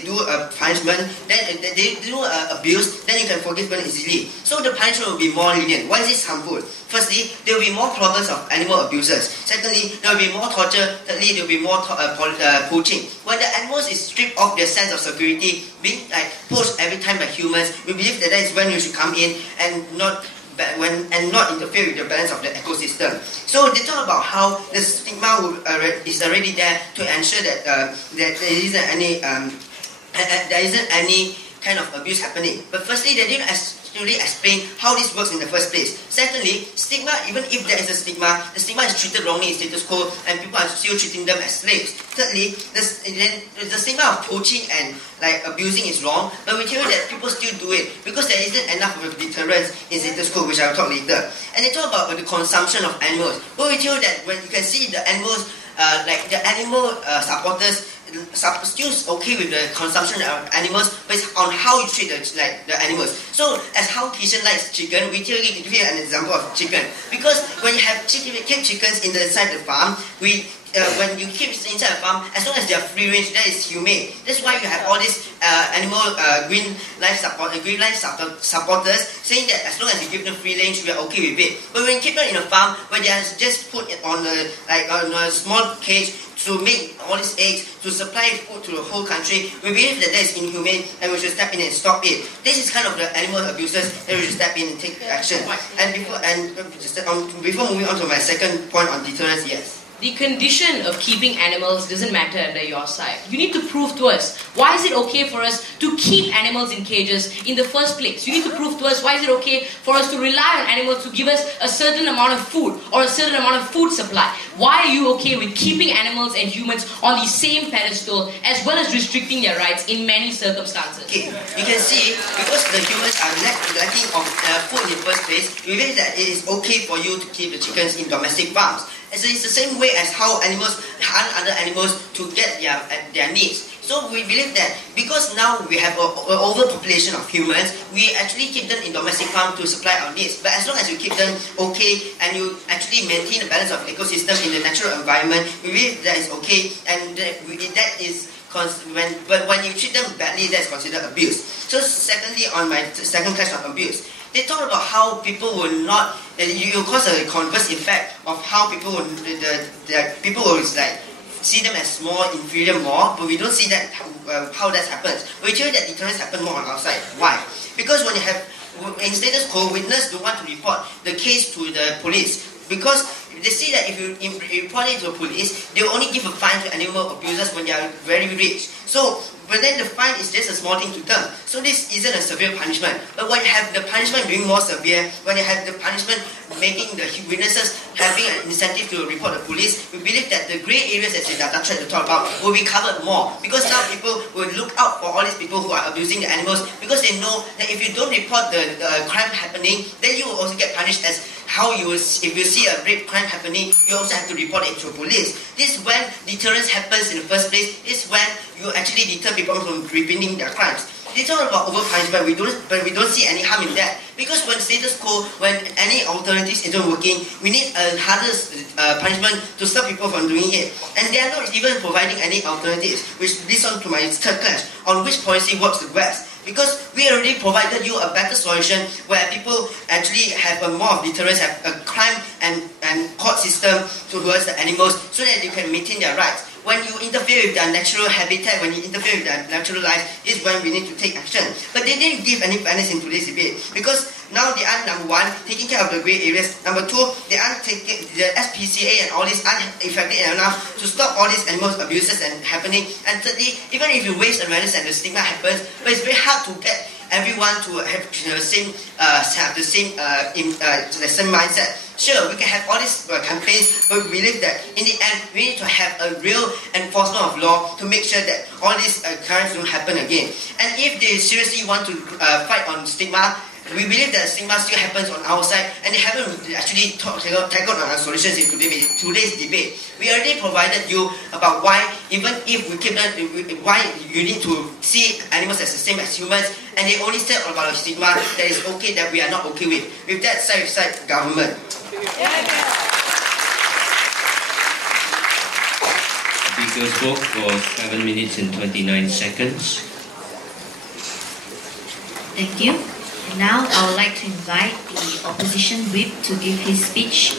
do a punishment, then they do abuse, then you can forgive them easily. So the punishment will be more lenient. Why is this harmful? Firstly, there will be more problems of animal abusers. Secondly, there will be more torture. Thirdly, there will be more poaching. When the animals is stripped of their sense of security, being poached every time by humans, we believe that is when you should come in and not interfere with the balance of the ecosystem. So they talk about how the stigma is already there to ensure that there isn't any kind of abuse happening. But firstly, they didn't actually explain how this works in the first place. Secondly, stigma, even if there is a stigma, the stigma is treated wrongly in status quo and people are still treating them as slaves. Thirdly, the stigma of poaching and abusing is wrong, but we tell you that people still do it because there isn't enough of a deterrence in status quo, which I will talk later. And they talk about the consumption of animals. But we tell you that when you can see the animals, the animal supporters still okay with the consumption of animals, but it's on how you treat the animals. So as how Kishan likes chicken, we tell you to give you an example of chicken. Because when you have keep chickens inside the farm, when you keep inside the farm, as long as they are free range, that is humane. That's why you have all these green life supporters saying that as long as you give them free range, we are okay with it. But when you keep them in a farm where they are just put it on a small cage to make all these eggs, to supply food to the whole country, we believe that is inhumane and we should step in and stop it. This is kind of the animal abusers that we should step in and take action. And before moving on to my second point on deterrence, yes. The condition of keeping animals doesn't matter under your side. You need to prove to us, why is it okay for us to keep animals in cages in the first place? You need to prove to us, why is it okay for us to rely on animals to give us a certain amount of food or a certain amount of food supply? Why are you okay with keeping animals and humans on the same pedestal as well as restricting their rights in many circumstances? Okay, you can see, because the humans are lacking of food in the first place, we believe that it is okay for you to keep the chickens in domestic farms. It's the same way as how animals hunt other animals to get their needs. So we believe that because now we have an overpopulation of humans, we actually keep them in domestic farm to supply our needs. But as long as you keep them okay and you actually maintain the balance of ecosystem in the natural environment, we believe that is okay, and that is when you treat them badly, that's considered abuse. So secondly, on my second class of abuse, they talk about how people will not, you cause a converse effect of how people will, people will like see them as more inferior more, but we don't see that how that happens. We feel that deterrence happen more on our side. Why? Because when you have, in status quo, witness don't want to report the case to the police, because they see that if you report it to the police, they will only give a fine to animal abusers when they are very rich. So, but then the fine is just a small thing to them. So this isn't a severe punishment. But when you have the punishment being more severe, when you have the punishment making the witnesses having an incentive to report the police, we believe that the grey areas that Siddhartha tried to talk about will be covered more. Because now people will look out for all these people who are abusing the animals, because they know that if you don't report the crime happening, then you will also get punished as how you will, if you see a rape crime happening, you also have to report it to police. This is when deterrence happens in the first place. This is when you actually deter people from repeating their crimes. They talk about over-punishment, but we don't see any harm in that. Because when status quo, when any alternatives isn't working, we need a harder punishment to stop people from doing it. And they are not even providing any alternatives, which leads on to my third class, on which policy works the best. Because we already provided you a better solution where people actually have a more of deterrence, have a crime and court system towards the animals so that they can maintain their rights. When you interfere with their natural habitat, when you interfere with their natural life, is when we need to take action. But they didn't give any fairness in today's debate, because now they are, number one, taking care of the grey areas. Number two, they aren't taking the SPCA and all this aren't effective enough to stop all these animal abuses and happening. And thirdly, even if you raise awareness and the stigma happens, but it's very hard to get everyone to have the same mindset. Sure, we can have all these campaigns, but we believe that in the end, we need to have a real enforcement of law to make sure that all these crimes don't happen again. And if they seriously want to fight on stigma, we believe that stigma still happens on our side, and they haven't actually tackled on our solutions in today's debate. We already provided you about why, even if we keep them, why you need to see animals as the same as humans, and they only said about a stigma that is okay that we are not okay with. With that side government. Speaker spoke for 7 minutes and 29 seconds. Thank you. And now I would like to invite the opposition whip to give his speech.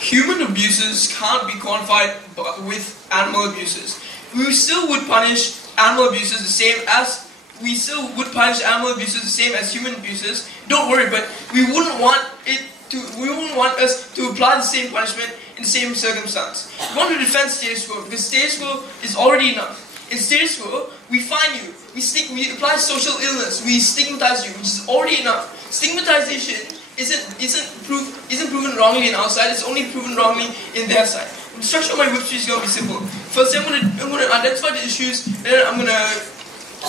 Human abuses can't be quantified with animal abuses. We still would punish animal abuses the same as human abuses. Don't worry, but we wouldn't want us to apply the same punishment in the same circumstance. We want to defend status quo because status quo is already enough. In status quo, we fine you, we apply social illness, we stigmatize you, which is already enough. Stigmatization isn't proven wrongly in our side, it's only proven wrongly in their side. The structure of my whip speech is going to be simple. First, I'm going to identify the issues, and then I'm going to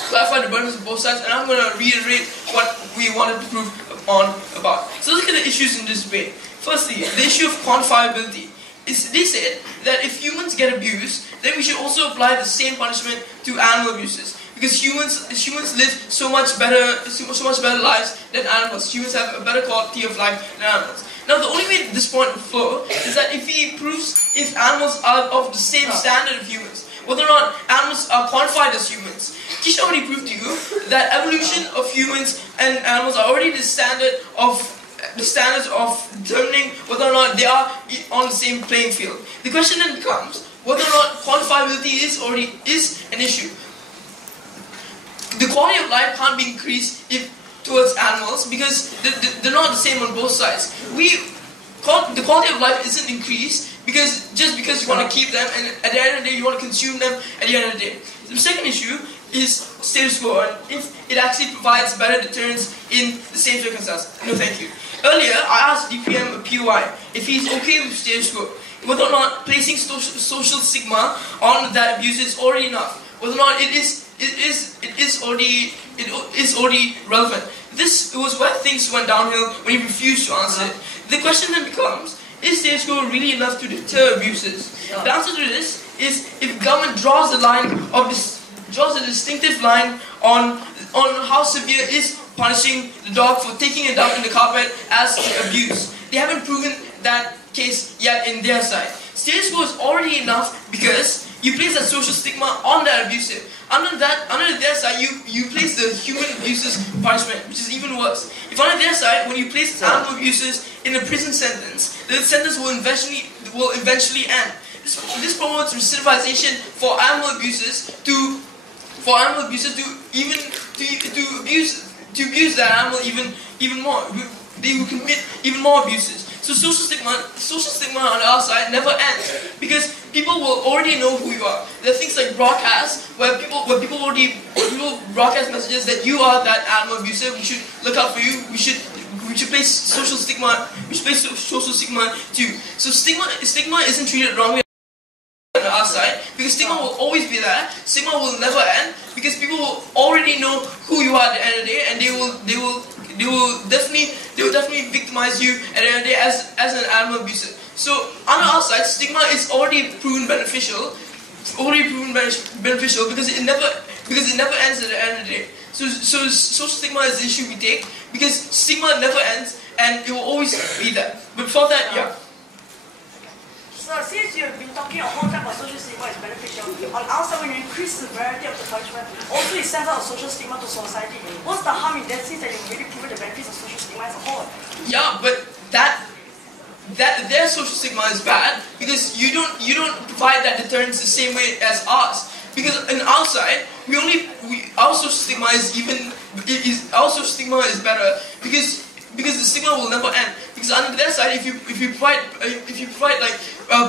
clarify the burdens of both sides, and I'm going to reiterate what we wanted to prove on about. So let's look at the issues in this debate. Firstly, the issue of quantifiability. They said that if humans get abused, then we should also apply the same punishment to animal abuses. Because humans live so much better lives than animals. Humans have a better quality of life than animals. Now, the only way this point will flow is that if animals are of the same standard of humans, whether or not animals are quantified as humans. Kishan already proved to you that evolution of humans and animals are already the standards of determining whether or not they are on the same playing field. The question then becomes whether or not quantifiability is an issue. The quality of life can't be increased towards animals because they're not the same on both sides. The quality of life isn't increased just because you want to keep them, and at the end of the day you want to consume them at the end of the day. The second issue is status quo, and if it actually provides better deterrence in the same circumstance. No, thank you. Earlier, I asked DPM PY if he's okay with status quo, whether or not placing social stigma on that abuse is already enough, whether or not it is already relevant. This was where things went downhill when he refused to answer it. The question then becomes: is status quo really enough to deter abuses? The answer to this is if government draws a distinctive line on how severe is punishing the dog for taking a dump in the carpet as abuse. They haven't proven that case yet in their side. Status quo is already enough because you place that social stigma on that abusive. Under their side, you place the human abuses punishment, which is even worse. If under their side, when you place animal abuses in a prison sentence, the sentence will eventually end. This promotes recidivization for animal abusers to abuse that animal even more. They will commit even more abuses. So social stigma on our side never ends because people will already know who you are. There are things like broadcasts where people broadcast messages that you are that animal abuser. We should look out for you. We should place social stigma. We should place social stigma too. So stigma isn't treated wrongly on our side because stigma will always be there. Stigma will never end because people will already know who you are at the end of the day, and they will definitely victimize you at the end of the day as an animal abuser. So on our side, stigma is already proven beneficial. Because it never ends at the end of the day. So social stigma is the issue we take because stigma never ends and it will always be there. But before that, yeah. So since you've been talking a whole time about social stigma is beneficial, on our side when you increase the severity of the punishment, also it sends out a social stigma to society. What's the harm in that since that you've really proven the benefits of social stigma as a whole? Yeah, but their social stigma is bad because you don't provide that deterrence the same way as ours. Because in our side, our social stigma is better because the stigma will never end. Because on their side, if you provide like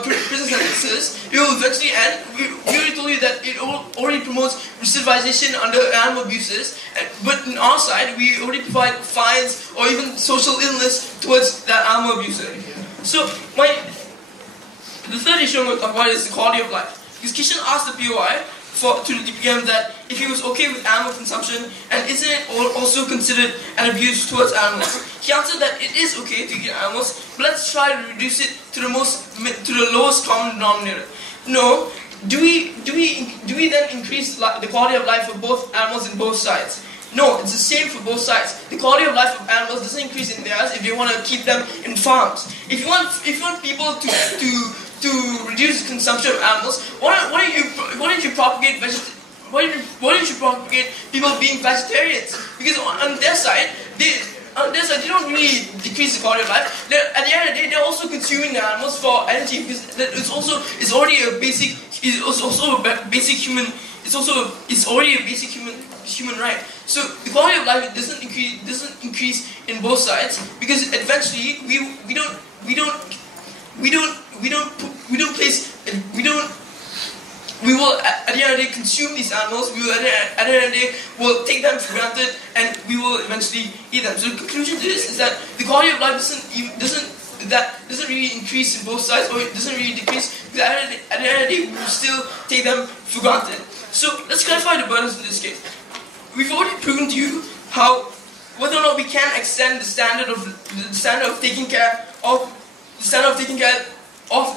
prison sentences, it will eventually end. We already told you that it already promotes recidivization under animal abuses. But on our side, we already provide fines or even social illness towards that animal abuser. So the third issue I'm going to talk about is the quality of life. Because Kishan asked the POI to the DPM that if he was okay with animal consumption and isn't it also considered an abuse towards animals. He answered that it is okay to eat animals, but let's try to reduce it to the lowest common denominator. No, do we then increase the quality of life for both animals in both sides? No, it's the same for both sides. The quality of life of animals doesn't increase in theirs if you want to keep them in farms. If you want people to reduce the consumption of animals, why don't you propagate people being vegetarians? Because on their side, they don't really decrease the quality of life. At the end of the day, they're also consuming the animals for energy because it's already a basic human right. So the quality of life doesn't increase in both sides because eventually we will at the end of the day consume these animals. We will at the end of the day will take them for granted and we will eventually eat them. So the conclusion to this is that the quality of life doesn't really increase in both sides, or it doesn't really decrease because at the end of the day we will still take them for granted. So let's clarify the burdens in this case. We've already proven to you whether or not we can extend the standard of taking care of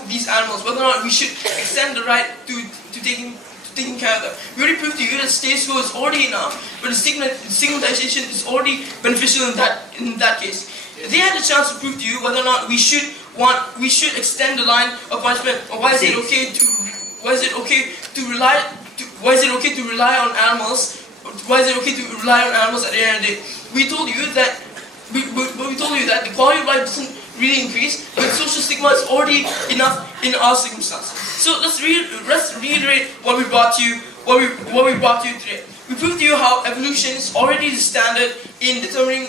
these animals, whether or not we should extend the right to taking care of them. We already proved to you that status quo is already enough, but the stigmatization is already beneficial in that case. They had a chance to prove to you whether or not we should we should extend the line of punishment? Or why is it okay to rely on animals? Why is it okay to rely on animals at the end of the day? We told you that the quality of life doesn't really increase, but social stigma is already enough in our circumstances. So let's reiterate what we brought to you. What we brought to you today. We proved to you how evolution is already the standard in determining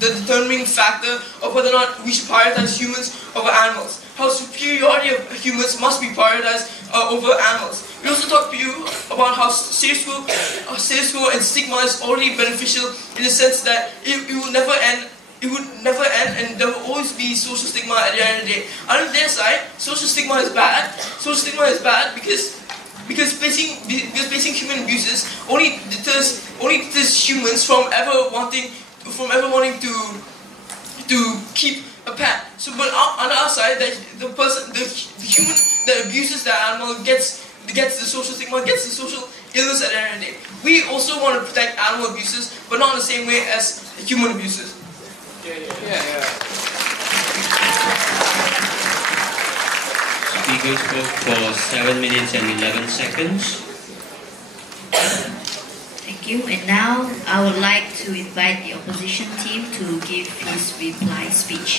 the determining factor of whether or not we should prioritize humans over animals. How superiority of humans must be prioritized over animals. We also talked to you about how status quo and stigma is already beneficial in the sense that it will never end. It would never end, and there will always be social stigma at the end of the day. On their side, social stigma is bad. Social stigma is bad because facing human abuses only deters humans from ever wanting to keep a pet. So, but on our side, the human that abuses the animal gets the social stigma, gets the social illness at the end of the day. We also want to protect animal abuses, but not in the same way as human abuses. Speaker spoke for 7 minutes and 11 seconds. Thank you. And now I would like to invite the opposition team to give his reply speech.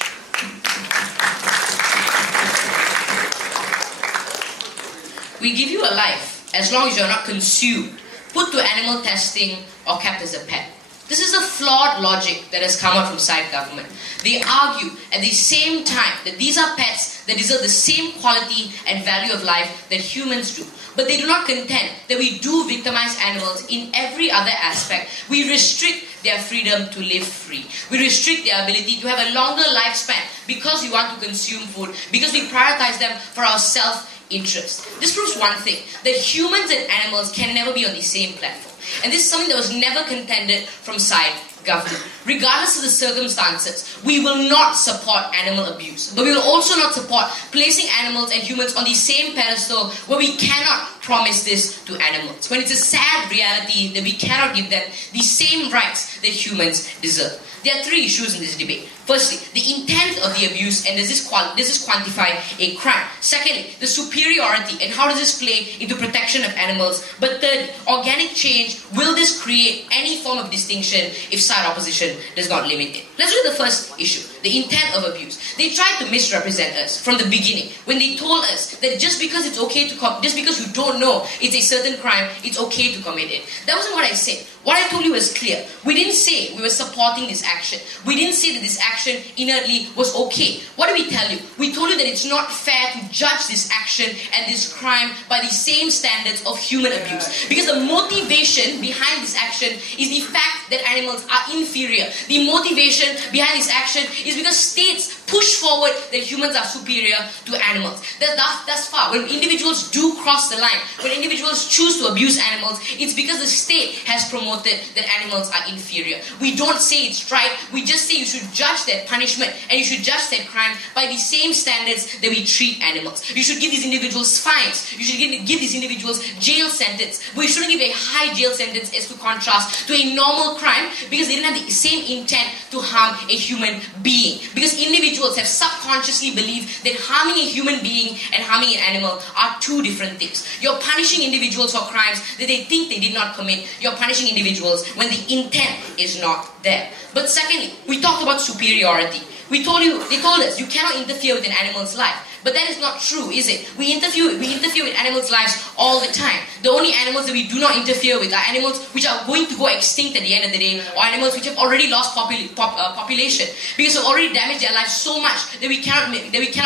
We give you a life as long as you're not consumed, put to animal testing, or kept as a pet. This is a flawed logic that has come out from side government. They argue at the same time that these are pets that deserve the same quality and value of life that humans do. But they do not contend that we do victimize animals in every other aspect. We restrict their freedom to live free. We restrict their ability to have a longer lifespan because we want to consume food, because we prioritize them for our self-interest. This proves one thing, that humans and animals can never be on the same platform. And this is something that was never contended from side government. Regardless of the circumstances, we will not support animal abuse. But we will also not support placing animals and humans on the same pedestal where we cannot promise this to animals. When it's a sad reality that we cannot give them the same rights that humans deserve. There are three issues in this debate. Firstly, the intent of the abuse, and does this quantify a crime? Secondly, the superiority, and how does this play into protection of animals? But third, organic change, will this create any form of distinction if side opposition does not limit it? Let's look at the first issue, the intent of abuse. They tried to misrepresent us from the beginning when they told us that just because it's okay to just because you don't know it's a certain crime, it's okay to commit it. That wasn't what I said. What I told you was clear. We didn't say we were supporting this action. We didn't say that this action inertly was okay. What did we tell you? We told you that it's not fair to judge this action and this crime by the same standards of human abuse. Because the motivation behind this action is the fact that animals are inferior. The motivation behind this action is because states push forward that humans are superior to animals. Thus far, when individuals do cross the line, when individuals choose to abuse animals, it's because the state has promoted that animals are inferior. We don't say it's right, we just say you should judge that punishment and you should judge that crime by the same standards that we treat animals. You should give these individuals fines, you should give these individuals jail sentence. We shouldn't give a high jail sentence as to contrast to a normal crime because they didn't have the same intent to harm a human being. Because individuals have subconsciously believed that harming a human being and harming an animal are two different things. You're punishing individuals for crimes that they think they did not commit. You're punishing individuals when the intent is not there. But secondly, we talked about superiority. They told us you cannot interfere with an animal's life. But that is not true, is it? We interfere with animals' lives all the time. The only animals that we do not interfere with are animals which are going to go extinct at the end of the day, or animals which have already lost population, because they've already damaged their lives so much that we cannot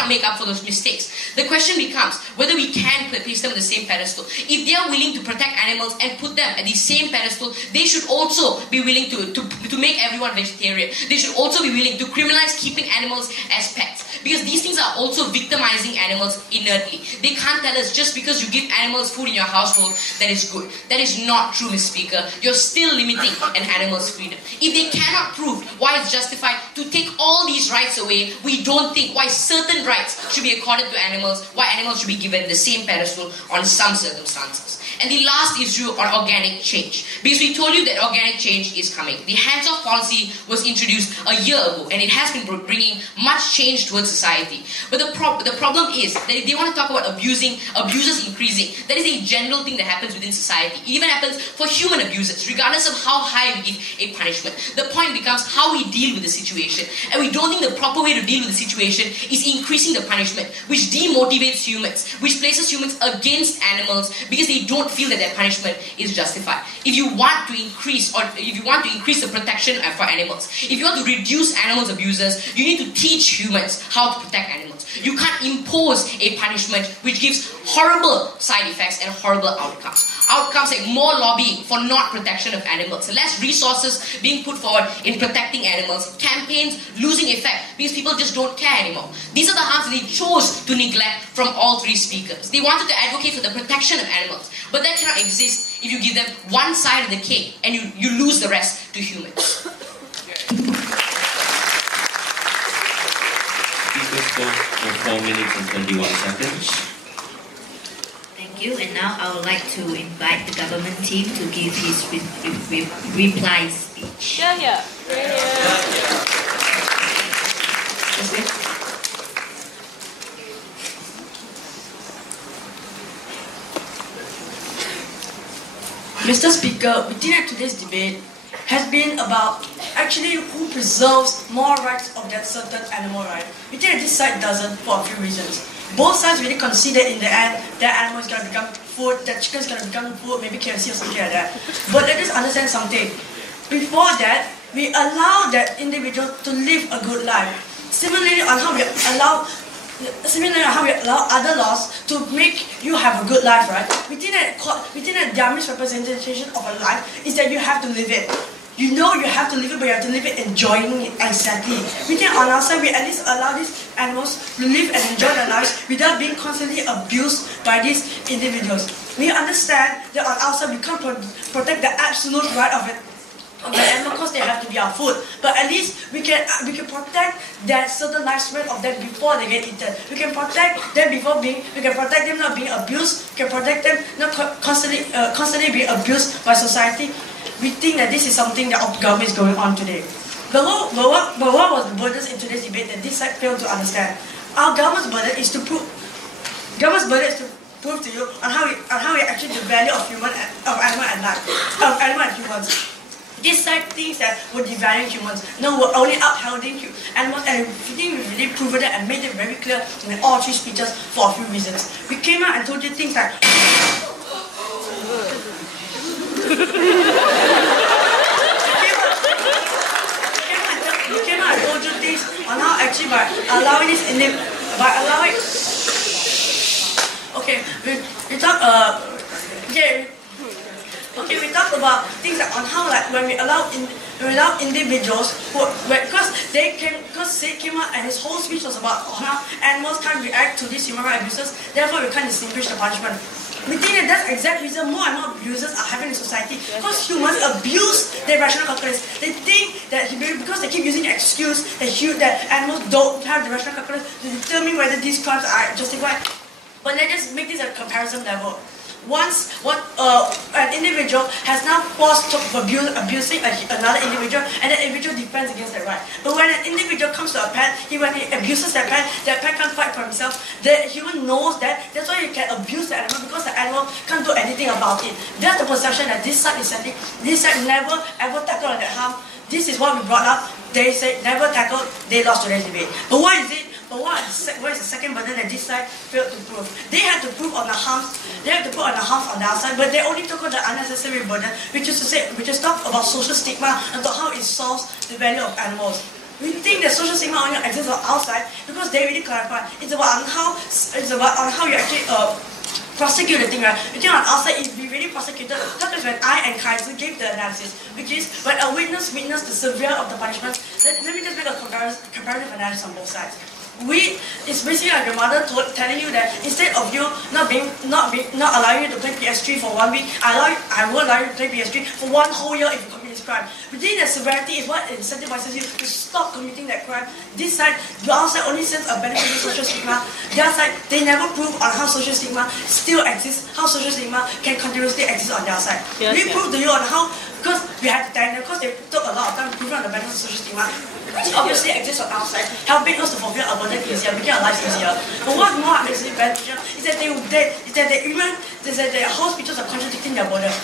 make up for those mistakes. The question becomes whether we can place them on the same pedestal. If they are willing to protect animals and put them at the same pedestal, they should also be willing to make everyone vegetarian. They should also be willing to criminalize keeping animals as pets, because these things are also victimizing animals inertly. They can't tell us just because you give animals food in your household that is good. That is not true, Mr. Speaker. You're still limiting an animal's freedom. If they cannot prove why it's justified to take all these rights away, we don't think why certain rights should be accorded to animals, why animals should be given the same pedestal on some circumstances. And the last issue on organic change. Because we told you that organic change is coming. The hands-off policy was introduced a year ago and it has been bringing much change towards society. But the problem is that if they want to talk about abusers increasing, that is a general thing that happens within society. It even happens for human abusers, regardless of how high we give a punishment. The point becomes how we deal with the situation. And we don't think the proper way to deal with the situation is increasing the punishment, which demotivates humans, which places humans against animals because they don't feel that their punishment is justified. If you want to increase the protection for animals, if you want to reduce animals abusers, you need to teach humans how to protect animals. You can't impose a punishment which gives horrible side effects and horrible outcomes. Outcomes like more lobbying for not protection of animals, less resources being put forward in protecting animals, campaigns losing effect because people just don't care anymore. These are the harms they chose to neglect from all three speakers. They wanted to advocate for the protection of animals, but that cannot exist if you give them one side of the cake and you lose the rest to humans. Speakers spoke for 4 minutes and 21 seconds. Thank you. And now I would like to invite the government team to give his reply speech. Yeah. Mr. Speaker, within today's debate has been about actually who preserves more rights of that certain animal right. We think that this side doesn't for a few reasons. Both sides really consider in the end that animal is going to become food, that chicken is going to become food, maybe KFC or something like that. But let us understand something. Before that, we allow that individual to live a good life. Similarly on how we allow other laws to make you have a good life, right? We think that their misrepresentation of a life is that you have to live it. You know you have to live it, but you have to live it enjoying it exactly. We think on our side, we at least allow these animals to live and enjoy their lives without being constantly abused by these individuals. We understand that on our side, we can't protect the absolute right of it. Of the animal, because they have to be our food, but at least we can protect that certain lifespan of them before they get eaten. We can protect them not being abused. We can protect them not constantly being abused by society. We think that this is something that our government is going on today. But what was the burden in today's debate that this side failed to understand? Our government's burden is to prove to you on how we actually the value of animal and humans. This side thinks that we're devaluing humans. No, we're only upholding animals, and we think we've really proven that and made it very clear in all three speeches for a few reasons. We came out and told you things like we came out and told you things on how actually by allowing we talked about things like on how like when we allow individuals because they came out and his whole speech was about how animals can't react to these human rights abuses, therefore we can't distinguish the punishment. We think that that's the exact reason more and more abusers are happening in society, because humans abuse their rational calculus. They think that because they keep using the excuse that animals don't have the rational calculus to determine whether these crimes are justified. But let's just make this a comparison level. Once an individual has now forced to abusing another individual, and that individual defends against that right. But when an individual comes to a pet, when he abuses that pet can't fight for himself. The human knows that. That's why you can abuse the animal, because the animal can't do anything about it. That's the perception that this side is setting. This side never ever tackled that harm. This is what we brought up. They say never tackled. They lost today's debate. But what is it? But what is the second burden that this side failed to prove? They had to prove on the harms. They had to put on the harms on the outside, but they only took on the unnecessary burden, which is talk about social stigma and how it solves the value of animals. We think that social stigma only exists on outside because they really clarify. It's about how you actually prosecute the thing, right? You think on outside, if we really prosecuted, that is when I and Kaiser gave the analysis, which is when a witness witnessed the severity of the punishment. Let me just make a comparative analysis on both sides. It's basically like your mother telling you that instead of you not allowing you to play PS3 for 1 week, I will allow you to play PS3 for one whole year if you commit against crime. We think that severity is what incentivizes you to stop committing that crime. This side, the outside only sends a benefit to social stigma. The other side, they never prove on how social stigma still exists, how social stigma can continuously exist on their side. Yes, We prove to you on how, because we had to tell them, because they took a lot of time to prove on the benefits of social stigma, which obviously exists on our side, helping us to fulfill our burden easier, making our lives easier. But what's more amazingly beneficial is that their whole speeches are contradicting their burden.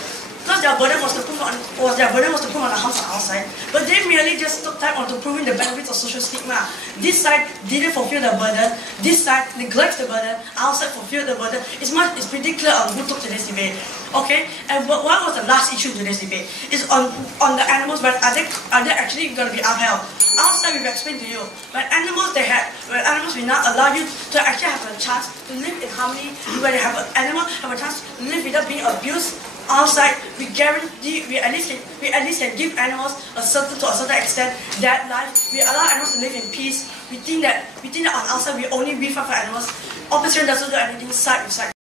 Because their burden was to prove on the harms on our side, but they merely just took time onto proving the benefits of social stigma. This side didn't fulfill the burden. This side neglects the burden. Our side fulfilled the burden. It's pretty clear on who took today's debate. Okay, and what was the last issue of today's debate? Is on the animals, but are they actually going to be upheld? Our side we've explained to you. When animals we now allow you to actually have a chance to live in harmony. When you have an animal have a chance to live without being abused. Outside, we guarantee we at least can give animals to a certain extent that life. We allow animals to live in peace. We think that on outside we only fight for animals. Opposition doesn't do anything side with side.